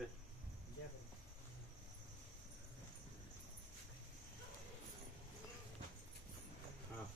બેસ. હા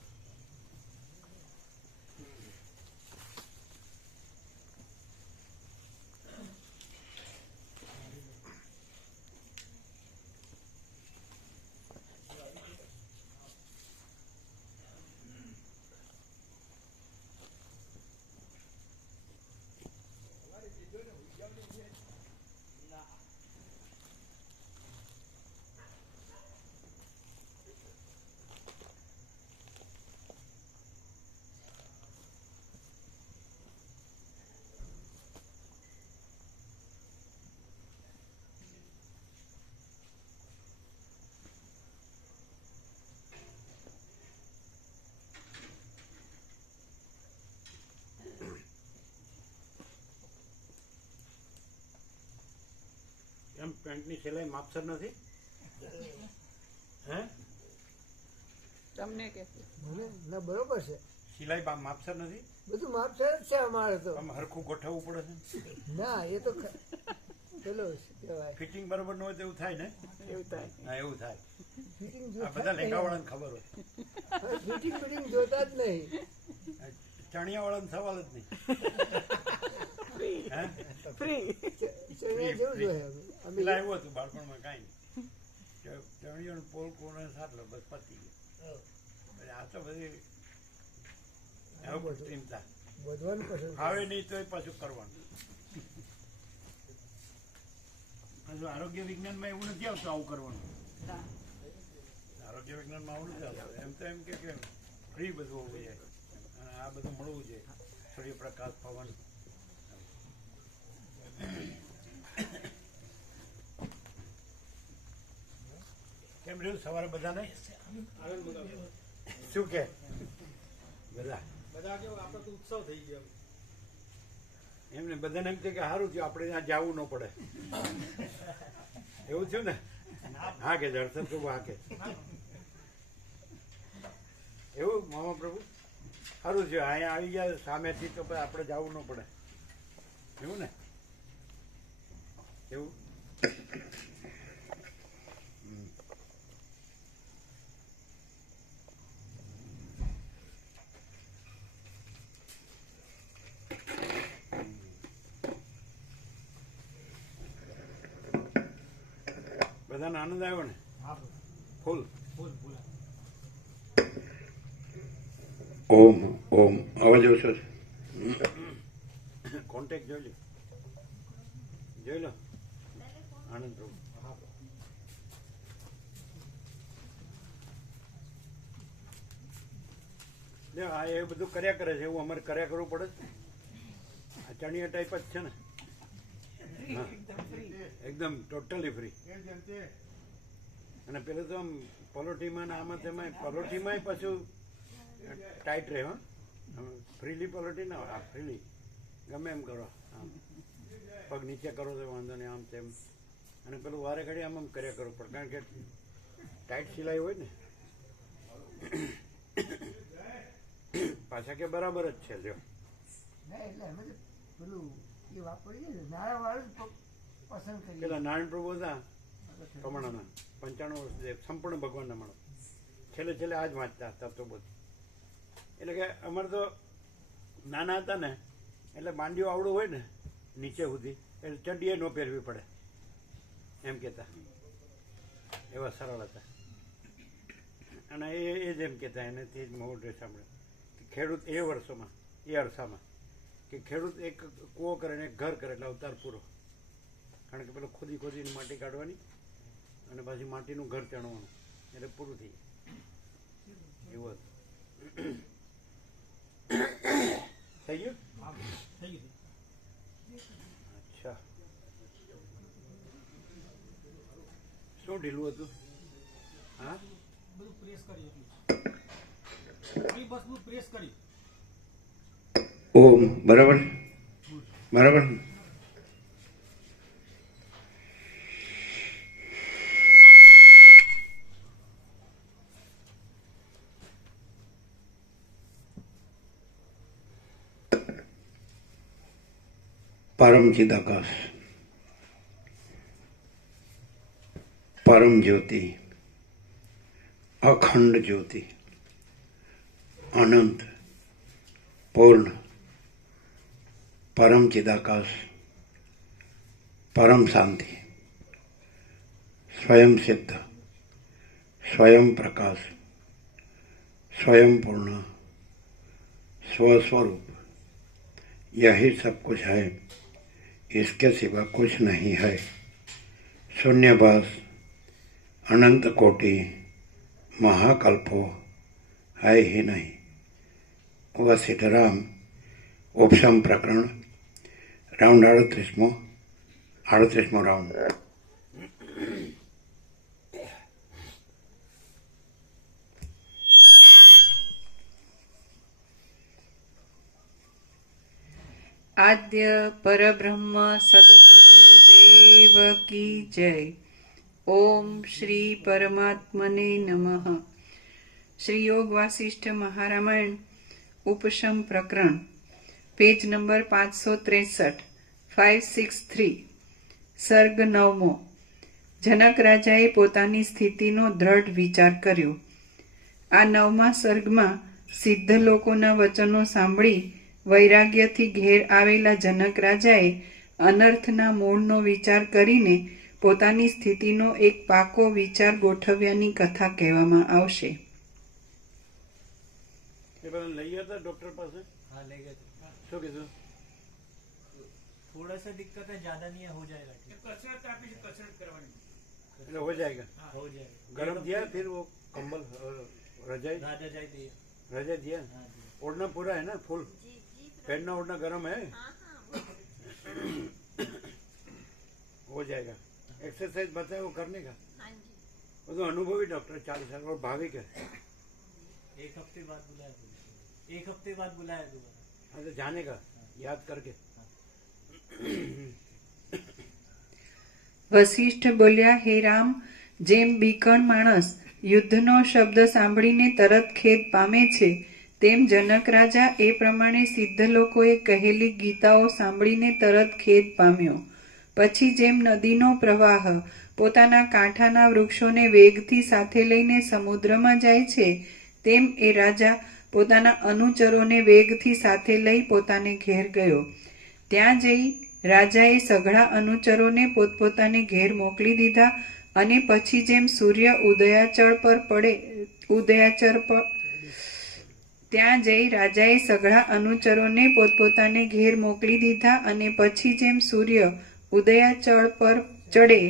એમ પેન્ટની સિલાઈ માપસર નથી હે તમને કે મને ના બરોબર છે, સિલાઈ માપસર નથી બધું માપસર જ છે અમારે તો. આમ હરખું ગોઠવવું પડે છે ના એ તો પેલો શું કહેવાય, ફિટિંગ બરોબર ન હોય તો એવું થાય ને એવું થાય. હા એવું થાય ફિટિંગ આ બધા લેંગાવાળાને ખબર હોય ફિટિંગ ફિટિંગ જોતા જ નહીં. ચણિયાવાળાનો સવાલ જ નહીં હે ફ્રી ચણિયા જેવું જોઈએ અમે પેલા એવું હતું બાળપણમાં કાંઈ નહીં ચણિયાનું પોલકોને સાટલો બસ પતી ગયું આ તો બધી ચિંતા વધવાનું પસંદ આવે નહીં તો પાછું કરવાનું. પાછું આરોગ્ય વિજ્ઞાનમાં એવું નથી આવતું આવું કરવાનું. આરોગ્ય વિજ્ઞાનમાં આવું નથી આવતું. એમ તો એમ કે ફ્રી બધું હોવું જોઈએ અને આ બધું મળવું જોઈએ, સૂર્યપ્રકાશ પવન. કેમ રહ્યું સવારે બધાને શું કે બધા આપણે તો ઉત્સવ થઈ ગયો. એમને બધાને એમ કે સારું થયું આપણે ત્યાં જવું ન પડે એવું થયું ને. હા કે દર્શન પ્રભુ હા કે એવું મામા પ્રભુ સારું થયું અહીંયા આવી ગયા સામેથી તો પછી આપણે જવું ન પડે એવું ને એવું. બધાને આનંદ આવ્યો ને ફૂલ. ઓમ ઓમ અવાજ ઓછો છે. કોન્ટેક્ટ જોઈ લો આનંદ પ્રભુ. આ એ બધું કર્યા કરે છે એવું અમારે કર્યા કરવું પડે. આ ચણિયા ટાઈપ જ છે ને. હા એકદમ ટોટલી ફ્રી. અને પેલું તો આમ પલોઠીમાં ને આમાં તેમાં પલોઠીમાં પાછું ટાઈટ રહે. હા ફ્રીલી પલોઠી ના હા ફ્રીલી ગમે એમ કરો આમ પગ નીચે કરો તો વાંધો નહીં આમ તેમ. અને પેલું વારે ઘડી આમ કર્યા કરવું પડે કારણ કે ટાઈટ સિલાઈ હોય ને. પાછા કે બરાબર જ છે જો. ના એટલે અમે તો પેલું એ વાપરીએ ને નાણાવાળું જ પસંદ કરીએ. પેલા નારાયણ પ્રભુ હતા કમણાના 95 વર્ષ સંપૂર્ણ ભગવાનના માણસ. છેલ્લે છેલ્લે આ જ વાંચતા હતા તો બધું. એટલે કે અમારે તો નાના હતા ને એટલે માંડીઓ આવડું હોય ને નીચે સુધી એટલે ચડ્ડીએ ન પહેરવી પડે એમ કહેતા. એવા સરળ હતા. અને એ જ એમ કહેતા એને તે જ મોટે સાંભળે કે ખેડૂત એ વર્ષોમાં એ અરસામાં કે ખેડૂત એક કૂવો કરે ને એક ઘર કરે એટલે અવતાર પૂરો. કારણ કે પેલો ખોદીને માટી કાઢવાની અને પાછી માટીનું ઘર ચણવાનું એટલે પૂરું થઈ જાય એવું હતું. થઈ ગયું. અચ્છા શું ઢીલું હતું. હા બધું પ્રેસ કરી એટલું બસ બધું પ્રેસ કરી. ઓમ બરાબર બરાબર. પરમ ચિદાકાશ परम ज्योति, अखंड ज्योति, अनंत, पूर्ण, परम चिदाकाश, परम शांति, स्वयं सिद्ध, स्वयं प्रकाश, स्वयं पूर्ण, स्वस्वरूप, यही सब कुछ है, इसके सिवा कुछ नहीं है। शून्यवास, अनंत कोटि, महाकल्पो है ही नहीं। वह सिद्धराम उपशम प्रकरण राउंड 38मो राउंड। आद्य परब्रह्म सद्गुरुदेव की जय। ओम श्री परमात्मने नमः। श्री योग वासिष्ठ महारामायण उपशम प्रकरण पेज नंबर 563 563 સર્ગ 9મો। જનક રાજાએ પોતાની સ્થિતિનો દ્રઢ વિચાર કર્યો। આ 9મા સર્ગમાં સિદ્ધ લોકોના વચનો સાંભળી વૈરાગ્યથી ઘેર આવેલા જનક રાજાએ અનર્થના મૂળનો વિચાર કરીને પોતાની સ્થિતિનો એક પાકો વિચાર ગોઠવ્યાની કથા કહેવામાં આવશે। લઈ ગયા હતા ડોક્ટર પાસે? हाँ ले गए थे। શું કીધું? थोड़ा सा दिक्कत है, ज्यादा नहीं है, हो जाएगा ठीक। कसरत आपकी कसरत करवानी એટલે हो जाएगा। हो जाएगा। गरम दिया फिर वो कंबल रजाई राजा जाए दिए। रजाई दिया। हाँ जी। ओढ़ना पूरा है ना फुल? पहनना ओढ़ना गरम है? हो जाएगा। एक्सरसाइज बताए वो करने का? वो तो अनुभवी डॉक्टर 40 साल और भाविक है। एक हफ्ते बाद बुलाया दोबारा। एक हफ्ते बाद बुलाया दोबारा। हाँ तो जाने का याद करके। વશિષ્ઠ બોલ્યા, હે રામ, જેમ બીકણ માણસ યુદ્ધનો શબ્દ સાંભળીને તરત ખેદ પામે છે, તેમ જનક રાજા એ પ્રમાણે સિદ્ધ લોકોએ કહેલી ગીતાઓ સાંભળીને તરત ખેદ પામ્યો। પછી જેમ નદીનો પ્રવાહ પોતાના કાંઠાના વૃક્ષોને વેગથી સાથે લઈને સમુદ્રમાં જાય છે, તેમ એ રાજા પોતાના અનુચરોને વેગથી સાથે લઈ પોતાને ઘેર ગયો। ત્યાં જઈ રાજાએ સઘળા અનુચરોને પોતપોતાને ઘેર મોકલી દીધા અને પછી જેમ સૂર્ય ઉદયાચળ પર પડે ત્યાં જઈ રાજાએ સઘળા અનુચરોને પોતપોતાને ઘેર મોકલી દીધા અને પછી જેમ સૂર્ય ઉદયાચળ પર ચડે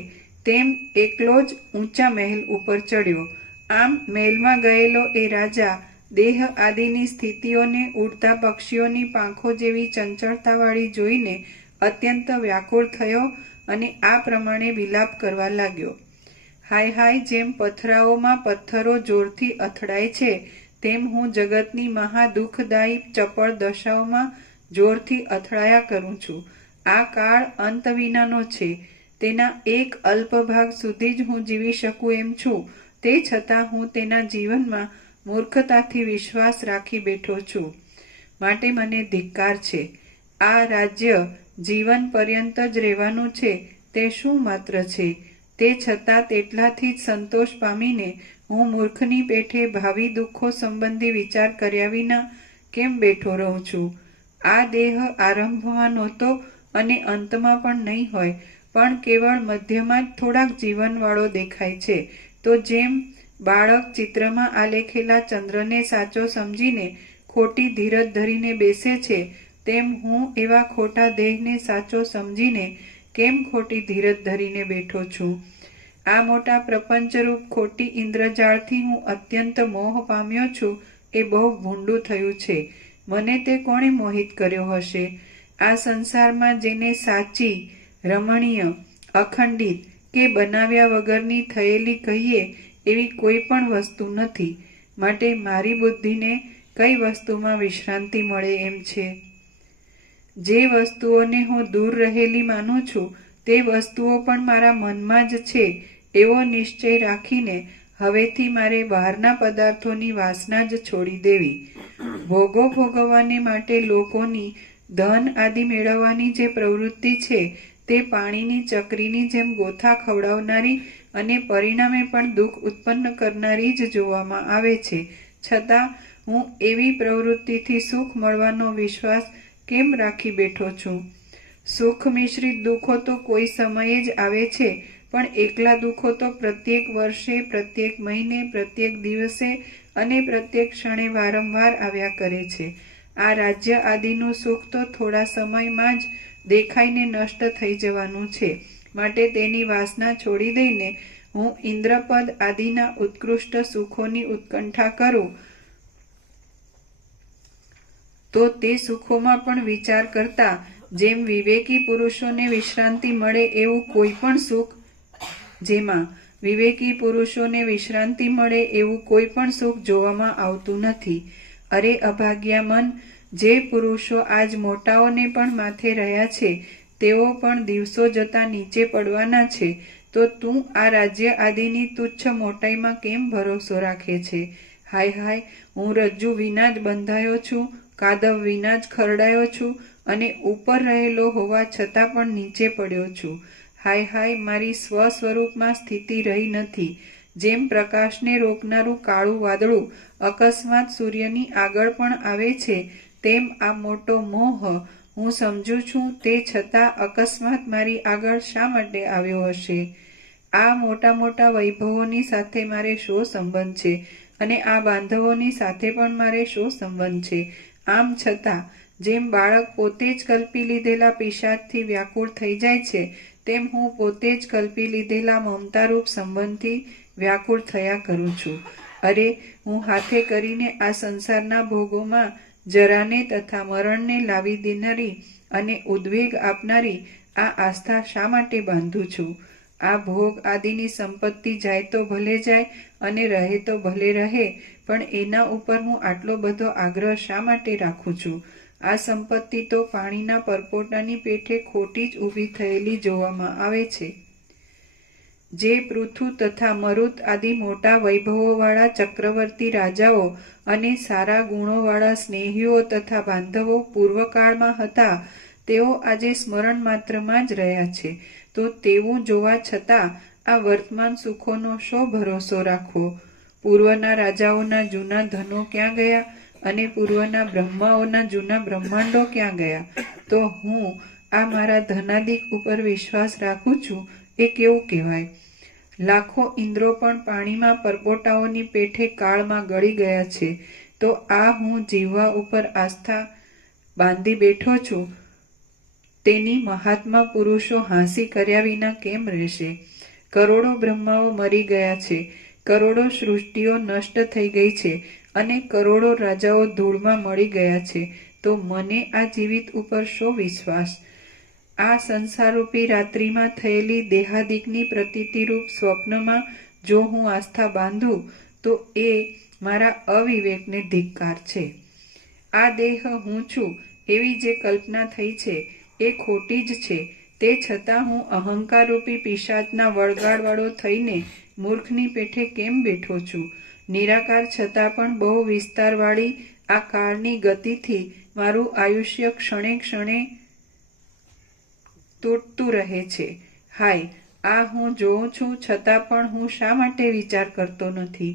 તેમ એકલો જ ઊંચા મહેલ ઉપર ચડ્યો। આમ મહેલમાં ગયેલો એ રાજા દેહ આદિની સ્થિતિઓને ઉડતા પક્ષીઓની પાંખો જેવી ચંચળતાવાળી જોઈને અત્યંત વ્યાકુળ થયો અને આ પ્રમાણે વિલાપ કરવા લાગ્યો। હાય હાય, જેમ પથરાઓમાં પથ્થરો જોરથી અથડાય છે, તેમ હું જગતની મહા દુઃખદાયી ચપળ દશાઓમાં જોરથી અથડાયા કરું છું। આ કાળ અંત વિનાનો છે, તેના એક અલ્પ ભાગ સુધી જ હું જીવી શકું એમ છું, તે છતાં હું તેના જીવનમાં મૂર્ખતાથી વિશ્વાસ રાખી બેઠો છું, માટે મને ધિક્કાર છે। આ રાજ્ય જીવન પર્યંત જ રહેવાનું છે તે શું માત્ર છે, તે છતાં તેટલાથી જ સંતોષ પામીને હું મૂર્ખની પેઠે ભાવિ દુઃખો સંબંધી વિચાર કર્યા વિના કેમ બેઠો રહું છું। આ દેહ આરંભમાં નહોતો અને અંતમાં પણ નહીં હોય, પણ કેવળ મધ્યમાં જ થોડાક જીવનવાળો દેખાય છે। તો જેમ બાળક ચિત્રમાં આલેખેલા ચંદ્રને સાચો સમજીને ખોટી ધીરજ ધરીને બેસે છે, તેમ હું એવા ખોટા દેહને સાચો સમજીને કેમ ખોટી ધીરજ ધરીને બેઠો છું। આ મોટા પ્રપંચરૂપ ખોટી ઇન્દ્રજાળથી હું અત્યંત મોહ પામ્યો છું, એ બહુ ભૂંડું થયું છે। મને તે કોણે મોહિત કર્યો હશે? આ સંસારમાં જેને સાચી, રમણીય, અખંડિત કે બનાવ્યા વગરની થયેલી કહીએ એવી કોઈ પણ વસ્તુ નથી, માટે મારી બુદ્ધિને કઈ વસ્તુમાં વિશ્રાંતિ મળે એમ છે? જે વસ્તુઓને હું દૂર રહેલી માનું છું તે વસ્તુઓ પણ મારા મનમાં જ છે એવો નિશ્ચય રાખીને હવેથી મારે બહારના પદાર્થોની વાસના જ છોડી દેવી। ભોગો ભોગવવાને માટે લોકોની ધન આદિ મેળવવાની જે પ્રવૃત્તિ છે તે પાણીની ચકરીની જેમ ગોથા ખવડાવનારી અને પરિણામે પણ દુઃખ ઉત્પન્ન કરનારી જ જોવામાં આવે છે. છતાં હું એવી પ્રવૃત્તિથી સુખ મળવાનો વિશ્વાસ કેમ રાખી બેઠો છું? સુખ મિશ્રિત દુઃખો તો કોઈ સમયે જ આવે છે, પણ એકલા દુઃખો તો પ્રત્યેક વર્ષે, પ્રત્યેક મહિને, પ્રત્યેક દિવસે અને પ્રત્યેક ક્ષણે વારંવાર આવ્યા કરે છે. આ રાજ્ય આદિનું સુખ તો થોડા સમયમાં જ દેખાઈને નષ્ટ થઈ જવાનું છે. માટે તેની વાસના છોડી દઈને હું ઇન્દ્રપદ આદિના ઉત્કૃષ્ટ સુખોની ઉત્કંઠા કરું તો તે સુખોમાં પણ વિચાર કરતા જેમ વિવેકી પુરુષોને વિશ્રાંતિ મળે એવું કોઈ પણ સુખ જોવામાં આવતું નથી. અરે અભાગ્યા મન, જે પુરુષો આજ મોટાઓને પણ માથે રહ્યા છે તેઓ પણ દિવસો જતા નીચે પડવાના છે, તો તું આ રાજ્ય આદિની તુચ્છ મોટાઈમાં કેમ ભરોસો રાખે છે? હાય હાય, હું રજ્જુ વિના જ બંધાયો છું, કાદવ વિના જ ખરડાયો છું અને ઉપર રહેલો હોવા છતાં પણ નીચે પડ્યો છું. હાય હાય, મારી સ્વ સ્વરૂપમાં સ્થિતિ રહી નથી. જેમ પ્રકાશને રોકનારું કાળું વાદળું અકસ્માત સૂર્યની આગળ પણ આવે છે, તેમ આ મોટો મોહ હું સમજુ છું, તે છતાં અકસ્માત મારી આગળ શા માટે આવ્યો હશે? આ મોટા મોટા વૈભવોની સાથે મારે શો સંબંધ છે અને આ બાંધવોની સાથે પણ મારે શો સંબંધ છે? આમ છતાં જેમ બાળક પોતે જ કલ્પી લીધેલા પિશાચથી વ્યાકુળ થઈ જાય છે, તેમ હું પોતે જ કલ્પી લીધેલા મમતારૂપ સંબંધથી વ્યાકુળ થયા કરું છું. અરે, હું હાથે કરીને આ સંસારના ભોગોમાં જરાને તથા મરણને લાવી દેનારી અને ઉદ્વેગ આપનારી આ આસ્થા શા માટે બાંધું છું? આ ભોગ આદિની સંપત્તિ જાય તો ભલે જાય અને રહે તો ભલે રહે, પણ એના ઉપર હું આટલો બધો આગ્રહ શા માટે રાખું છું? આ સંપત્તિ તો પાણીના પરપોટાની પેઠે ખોટી જ ઊભી થયેલી જોવામાં આવે છે. જે પૃથુ તથા મરુત આદિ મોટા વૈભવોવાળા ચક્રવર્તી રાજાઓ અને સારા ગુણોવાળા સ્નેહીઓ તથા બાંધવો પૂર્વકાળમાં હતા, તેઓ આજે સ્મરણ માત્રમાં જ રહ્યા છે. તો તેવું જોવા છતાં આ વર્તમાન સુખોનો શો ભરોસો રાખવો? પૂર્વના રાજાઓના જૂના ધનો ક્યાં ગયા અને પૂર્વના બ્રહ્માઓના જૂના બ્રહ્માંડો ક્યાં ગયા? તો હું આ મારા ધનાદિક ઉપર વિશ્વાસ રાખું છું એ કેવું કહેવાય? લાખો ઇન્દ્રો પણ પાણીમાં પરપોટાઓની પેઠે કાળમાં ગળી ગયા છે, તો આ હું જીવવા ઉપર આસ્થા બાંધી બેઠો છું તેની મહાત્મા પુરુષો હાંસી કર્યા વિના કેમ રહેશે? કરોડો બ્રહ્માઓ મરી ગયા છે, કરોડો સૃષ્ટિઓ નષ્ટ થઈ ગઈ છે અને કરોડો રાજાઓ ધૂળમાં મળી ગયા છે, તો મને આ જીવિત ઉપર શો વિશ્વાસ? આ સંસારરૂપી રાત્રિમાં થયેલી દેહાદિકની પ્રતીતિરૂપ સ્વપ્નમાં જો હું આસ્થા બાંધું તો એ મારા અવિવેકને ધિક્કાર છે. આ દેહ હું છું એવી જે કલ્પના થઈ છે એ ખોટી જ છે, તે છતાં હું અહંકારરૂપી પિશાચના વળગાડવાળો થઈને મૂર્ખની પેઠે કેમ બેઠો છું? નિરાકાર છતાં પણ બહુ વિસ્તારવાળી આ કાળની ગતિથી મારું આયુષ્ય ક્ષણે ક્ષણે તૂટતું રહે છે. હાય, આ હું જોઉં છું છતાં પણ હું શા માટે વિચાર કરતો નથી?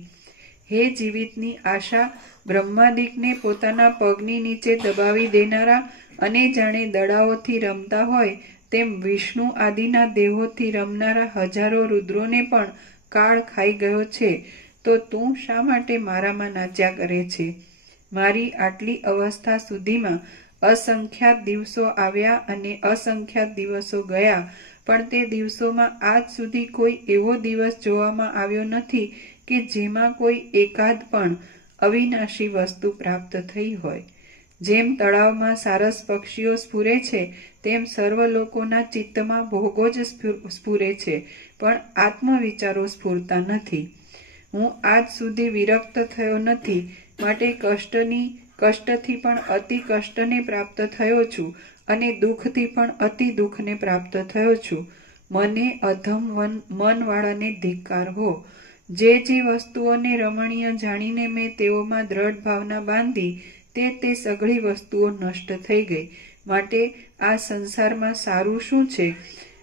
હે જીવિતની આશા, બ્રહ્માદિકને પોતાના પગની નીચે દબાવી દેનારા અને જાણે દડાઓથી રમતા હોય તેમ વિષ્ણુ આદિના દેહોથી રમનારા હજારો રુદ્રોને પણ કાળ ખાઈ ગયો છે, તો તું શા માટે મારામાં નાચ્યા કરે છે? મારી આટલી અવસ્થા સુધીમાં અસંખ્યાત દિવસો આવ્યા અને અસંખ્યાત દિવસો ગયા, પણ તે દિવસોમાં આજ સુધી કોઈ એવો દિવસ જોવામાં આવ્યો નથી કે જેમાં કોઈ એકાદ પણ અવિનાશી વસ્તુ પ્રાપ્ત થઈ હોય. જેમ તળાવમાં સારસ પક્ષીઓ સ્ફુરે છે, તેમ સર્વ લોકોના ચિત્તમાં ભોગો જ સ્ફુરે છે, પણ આત્મવિચારો સ્ફુરતા નથી. હું આજ સુધી વિરક્ત થયો નથી, માટે કષ્ટથી પણ અતિ કષ્ટને પ્રાપ્ત થયો છું અને દુઃખથી પણ અતિ દુઃખને પ્રાપ્ત થયો છું. મને અધમ મનવાળાને ધિક્કાર હો! જે વસ્તુઓને રમણીય જાણીને મેં તેઓમાં દ્રઢ ભાવના બાંધી તે સઘળી વસ્તુઓ નષ્ટ થઈ ગઈ. માટે આ સંસારમાં સારું શું છે?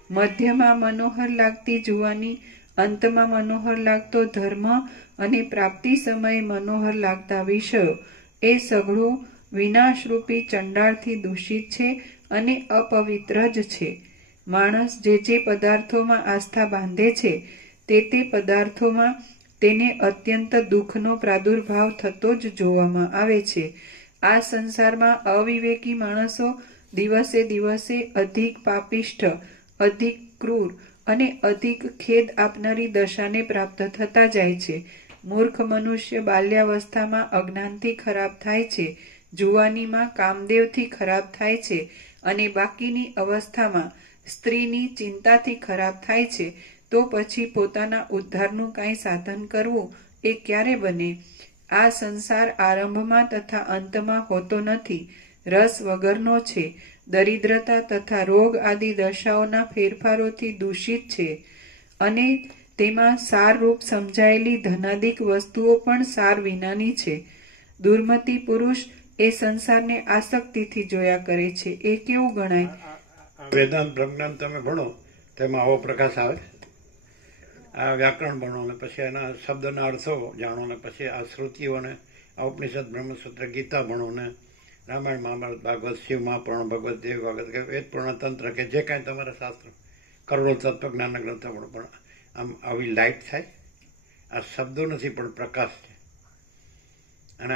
મધ્યમાં મનોહર લાગતી જુવાની, અંતમાં મનોહર લાગતો ધર્મ અને પ્રાપ્તિ સમયે મનોહર લાગતા વિષયો એ સઘળું વિનાશરૂપી ચંડાળથી દૂષિત છે અને અપવિત્ર જ છે. માણસ જે પદાર્થોમાં આસ્થા બાંધે છે તે પદાર્થોમાં તેને અત્યંત દુઃખનો પ્રાદુર્ભાવ થતો જ જોવામાં આવે છે. આ સંસારમાં અવિવેકી માણસો દિવસે દિવસે અધિક પાપિષ્ઠ, અધિક ક્રૂર અને અધિક ખેદ આપનારી દશાને પ્રાપ્ત થતા જાય છે. મૂર્ખ મનુષ્ય બાલ્યાવસ્થામાં અજ્ઞાનથી ખરાબ થાય છે, જુવાનીમાં કામદેવથી ખરાબ થાય છે અને બાકીની અવસ્થામાં સ્ત્રીની ચિંતાથી ખરાબ થાય છે. તો પછી પોતાના ઉદ્ધારનું કાંઈ સાધન કરવું એ ક્યારે બને? આ સંસાર આરંભમાં તથા અંતમાં હોતો નથી, રસ વગરનો છે, દરિદ્રતા તથા રોગ આદિ દશાઓના ફેરફારોથી દૂષિત છે અને તેમાં સારરૂપ સમજાયેલી ધનાદિક વસ્તુઓ પણ સાર વિનાની છે. દુર્મતી પુરુષ એ સંસારને આસક્તિથી જોયા કરે છે. એ કેવું ગણાય? આ વેદાંત બ્રહ્મજ્ઞાન તમે ભણો તેમાં આવો પ્રકાશ આવે. આ વ્યાકરણ ભણો ને પછી એના શબ્દના અર્થો જાણો ને પછી આ શ્રુતિઓને આ ઉપનિષદ બ્રહ્મસૂત્ર ગીતા ભણો ને રામાયણ મહાભારત ભાગવત શિવ મહાપુરાણ ભગવત દેવ ભાગવત કે વેદ પુરાણ તંત્ર કે જે કાંઈ તમારા શાસ્ત્રો કરોડો તત્વજ્ઞાનના ગ્રંથો ભણો, પણ આમ આવી લાઇટ થાય. આ શબ્દો નથી પણ પ્રકાશ છે. અને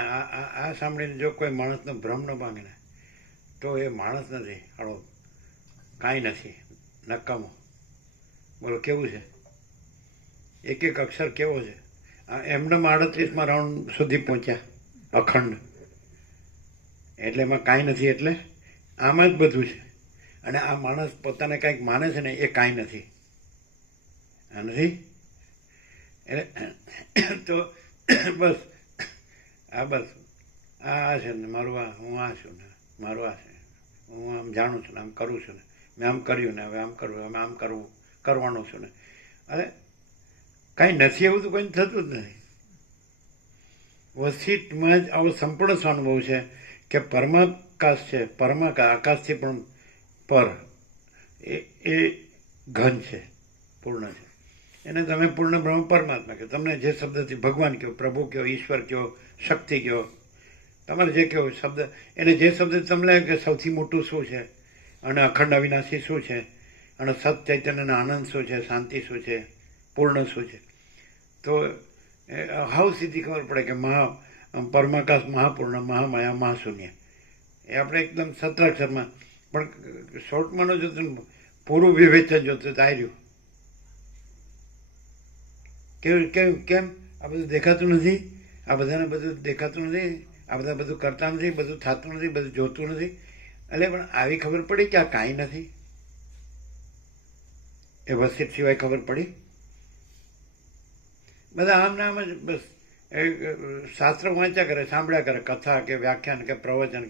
આ સાંભળીને જો કોઈ માણસનો ભ્રમ ન ભાંગે ને તો એ માણસ નથી, હાળો કાંઈ નથી, નકામો. બોલો કેવું છે? એક એક અક્ષર કેવો છે? એમને 38માં રાઉન્ડ સુધી પહોંચ્યા અખંડ, એટલે એમાં કાંઈ નથી. એટલે આમાં જ બધું છે. અને આ માણસ પોતાને કાંઈક માને છે ને એ કાંઈ નથી. આ નથી એટલે તો બસ આ છે ને મારું, આ હું આ છું ને મારું આ છે, હું આમ જાણું છું ને આમ કરું છું ને મેં આમ કર્યું ને હવે આમ કરવું, હવે આમ કરવાનું છું ને. અરે કાંઈ નથી, એવું તો કંઈ થતું જ નથી. વસ્તીમાં જ આવો સંપૂર્ણ સ્વાનુભવ છે કે પરમાકાશ છે, આકાશથી પણ પર એ ઘન છે, પૂર્ણ છે. એને તમે પૂર્ણ બ્રહ્મ પરમાત્મા કહો, તમને જે શબ્દથી ભગવાન કહો, પ્રભુ કહો, ઈશ્વર કહો, શક્તિ કહો, તમારે જે કહો શબ્દ, એને જે શબ્દ તમને કે સૌથી મોટું શું છે અને અખંડ અવિનાશી શું છે અને સત ચૈતન્યનો આનંદ શું છે, શાંતિ શું છે, પૂર્ણ શું છે, તો હાવ સીધી ખબર પડે કે પરમાકાશ, મહાપૂર્ણ, મહામાયા, મહાશૂન્ય. એ આપણે એકદમ સત્રાક્ષરમાં, પણ શોર્ટમાં જોતું પૂરું વિવેચન જોતું તો આવ્યું. કેમ આ બધું દેખાતું નથી? આ બધાને બધું દેખાતું નથી? આ બધા બધું કરતા નથી? બધું થતું નથી? બધું જોતું નથી? એટલે પણ આવી ખબર પડી કે આ કાંઈ નથી. એ વસિત સિવાય ખબર પડી? બધા આમ નામ જ બસ શાસ્ત્ર વાંચ્યા કરે, સાંભળ્યા કરે, કથા કે વ્યાખ્યાન કે પ્રવચન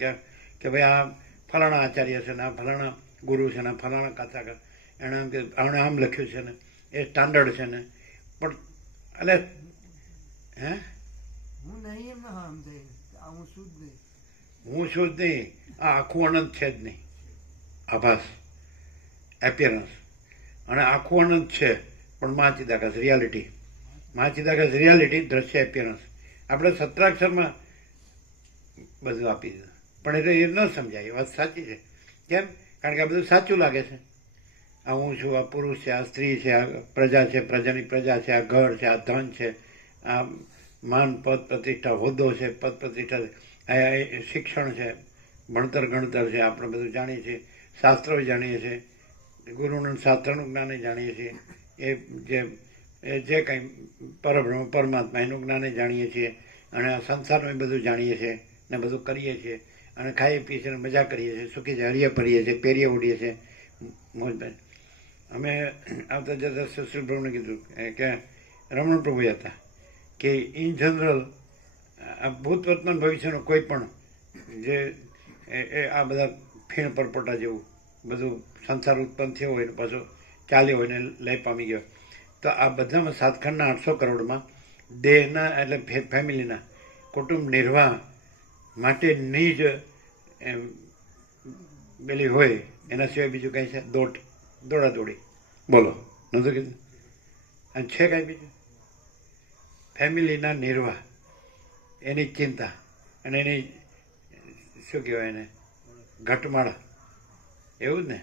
કે ભાઈ આ ફલાણા આચાર્ય છે ને આ ફલાણા ગુરુ છે ને ફલાણા કથા કરે, એણે આમ કે આમ લખ્યું છે ને એ સ્ટાન્ડર્ડ છે ને. પણ એટલે હે હું નહીં એમ ના સમજાય, હું શું જ નહીં, હું શું જ નહીં, આ આખું અનંત છે જ નહીં. આભાસ, એપિયરન્સ, અને આખું અનંત છે પણ મહાચિદાકાશ રિયાલિટી. મહાચિદાકાશ રિયાલિટી, દ્રશ્ય, એપિયરન્સ. આપણે સત્રાક્ષરમાં બધું આપી દીધું, પણ એટલે એ ન સમજાય. એ વાત સાચી છે. કેમ? કારણ કે આ બધું સાચું લાગે છે. આ હું છું, આ પુરુષ છે, આ સ્ત્રી છે, આ પ્રજા છે, પ્રજાની પ્રજા છે, આ ઘર છે, આ ધન છે, આ માન, પદ, પ્રતિષ્ઠા, હોદ્દો છે, પદ પ્રતિષ્ઠા છે, આ શિક્ષણ છે, ભણતર ગણતર છે, આપણે બધું જાણીએ છીએ, શાસ્ત્રો જાણીએ છીએ, ગુરુનું શાસ્ત્રનું જ્ઞાન જાણીએ છીએ, એ જે કંઈ પરબ્રહ્મ પરમાત્મા એનું જ્ઞાન જાણીએ છીએ, અને આ સંસારનું બધું જાણીએ છીએ ને બધું કરીએ છીએ, અને ખાઈએ પીએ છીએ, મજા કરીએ છીએ, સુખી છે, હરીએ ફરીએ છીએ, પહેરીએ ઉડીએ છીએ, મોજભાઈ. અમે આવતા જતા સુશીલ પ્રભુને કીધું કે રમણ પ્રભુ હતા કે ઇન જનરલ આ ભૂત વર્તમાન ભવિષ્યનો કોઈ પણ જે આ બધા ફીણ પરપોટા જેવું બધું સંસાર ઉત્પન્ન થયો હોય ને પાછો ચાલ્યો હોય ને લય પામી ગયો, તો આ બધામાં સાતખંડના 800 કરોડમાં દેહના એટલે ફેમિલીના કુટુંબ નિર્વાહ માટેની જ પેલી હોય એના સિવાય બીજું કાંઈ છે? દોડા દોડી બોલો, નહોતું કીધું? અને છે કાંઈ બીજું? ફેમિલીના નિર્વાહ, એની ચિંતા અને એની શું કહેવાય એને ઘટમાળ, એવું જ ને?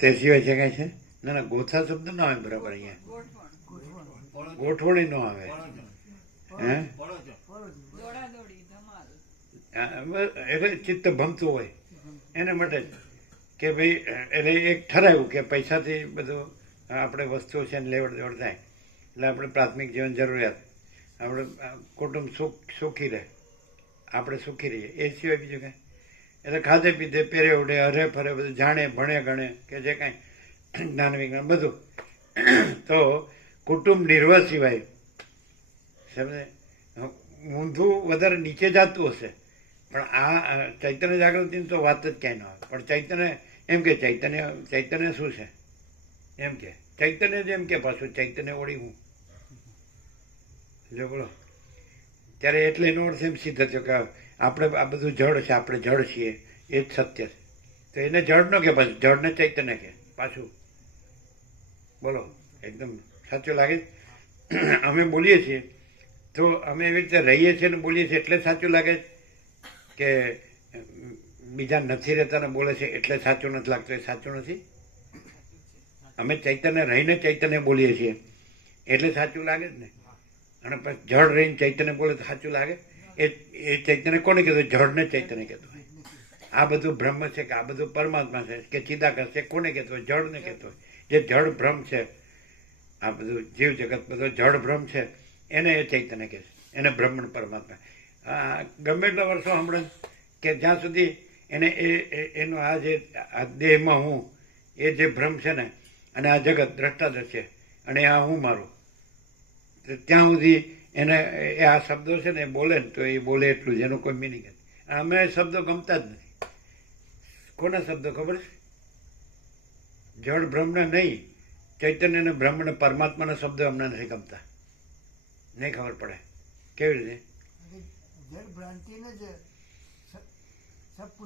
તે સિવાય છે કાંઈ છે? ના ના, ગોથા શબ્દ ન આવે બરાબર અહીંયા, ગોઠવણી ન આવે. હે? એટલે ચિત્ત ભમતું હોય એના માટે જ કે ભાઈ એટલે એક ઠરાવ્યું કે પૈસાથી બધું આપણે વસ્તુઓ છે ને લેવડ દેવડ થાય, એટલે આપણે પ્રાથમિક જીવન જરૂરિયાત, આપણે કુટુંબ સુખી રહે, આપણે સુખી રહીએ, એ સિવાય બીજું કાંઈ. એટલે ખાધે પીધે પહેરે ઉડે હરે ફરે બધું જાણે ભણે ગણે કે જે કાંઈ જ્ઞાન વિજ્ઞાન બધું. તો કુટુંબ નિર્વાહ સિવાય સમજે ઊંધું વધારે નીચે જતું હશે, પણ આ ચૈતન્ય જાગૃતિની તો વાત જ ક્યાંય ન આવે. પણ ચૈતન્ય એમ કે ચૈતન્ય શું છે એમ કે ચૈતન્ય જ એમ કે પાછું ચૈતન્ય વળી હું જો બોલો ત્યારે એટલે એનો અર્થ એમ સિદ્ધ થયો કે આપણે આ બધું જળ છે, આપણે જળ છીએ, એ જ સત્ય છે. તો એને જળ ન કે પાછું જળને ચૈતન્ય કે પાછું બોલો, એકદમ સાચું લાગે. અમે બોલીએ છીએ તો અમે એવી રીતે રહીએ છીએ ને બોલીએ છીએ એટલે સાચું લાગે કે બીજા નથી રહેતા ને બોલે છે એટલે સાચું નથી લાગતું? એ સાચું નથી. અમે ચૈતન્ય રહીને ચૈતન્ય બોલીએ છીએ એટલે સાચું લાગે જ ને. અને પછી જળ રહીને ચૈતન્ય બોલે તો સાચું લાગે? એ ચૈતન્ય કોને કહેતો? જળને ચૈતન્ય કહેતો હોય. આ બધું બ્રહ્મ છે કે આ બધું પરમાત્મા છે કે ચિદાકાશ છે, કોને કહેતો હોય? જળને કહેતો હોય. જે જળ ભ્રમ છે, આ બધું જીવ જગત બધો જળ ભ્રમ છે, એને એ ચૈતન્ય કહે છે, એને બ્રહ્મણ પરમાત્મા. ગમે એટલા વર્ષો હમણાં કે જ્યાં સુધી એને એનો આ જે આ દેહમાં હું, એ જે ભ્રમ છે ને, અને આ જગત દ્રષ્ટાદૃશ્ય છે, અને આ હું મારું, ત્યાં સુધી એને એ આ શબ્દો છે ને એ બોલે ને તો એ બોલે એટલું જ, એનું કોઈ મિનિંગ નથી. અમે શબ્દો ગમતા જ નથી. કોના શબ્દો ખબર છે? જળ બ્રહ્મને નહીં, ચૈતન્ય ને બ્રહ્મ ને પરમાત્માના શબ્દો અમને નથી ગમતા. નહીં ખબર પડે કેવી રીતે?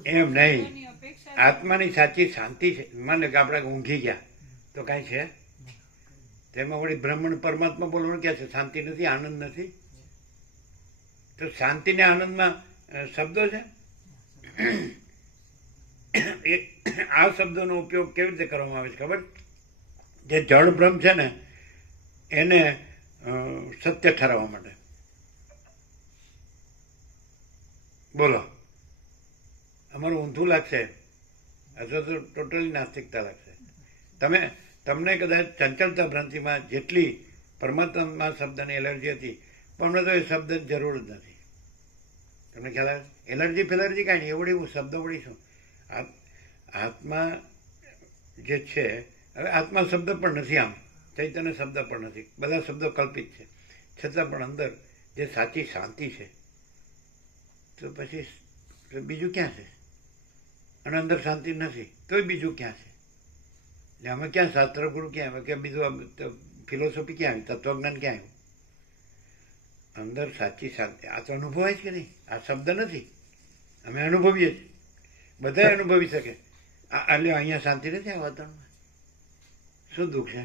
એમ નહીં, આત્માની સાચી શાંતિ છે. માને કે આપણે ઊંઘી ગયા તો કાંઈ છે તેમાં વળી બ્રહ્મણ પરમાત્મા બોલવાનું ક્યાં છે? શાંતિ નથી, આનંદ નથી. તો શાંતિ ને આનંદમાં શબ્દો છે. આ શબ્દોનો ઉપયોગ કેવી રીતે કરવામાં આવે છે ખબર? જે જળ બ્રહ્મ છે ને એને સત્ય ઠરાવવા માટે. બોલો, અમારું ઊંધું લાગશે અથવા તો ટોટલી નાસ્તિકતા લાગશે. તમને કદાચ ચંચળતા ભ્રાંતિમાં જેટલી પરમાત્મા શબ્દની એલર્જી હતી, પણ અમને તો એ શબ્દ જરૂર જ નથી. તમને ખ્યાલ આવે? એલર્જી ફેલર્જી કાંઈ નહીં, એવડી હું શબ્દ વળી શું. આત્મા જે છે, હવે આત્મા શબ્દ પણ નથી, આમ ચૈતન્ય શબ્દ પણ નથી, બધા શબ્દો કલ્પિત છે. છતાં પણ અંદર જે સાચી શાંતિ છે તો પછી બીજું ક્યાં છે? અને અંદર શાંતિ નથી તોય બીજું ક્યાં છે? એટલે અમે ક્યાં શાસ્ત્રગુરુ ક્યાં આવ્યા કે બીજું ફિલોસોફી ક્યાં આવી, તત્વજ્ઞાન ક્યાં આવ્યું? અંદર સાચી શાંતિ આ તો અનુભવાય છે કે નહીં? આ શબ્દ નથી, અમે અનુભવીએ છીએ, બધા અનુભવી શકે. એટલે અહીંયા શાંતિ નથી આ વાતાવરણમાં. શું દુઃખ છે?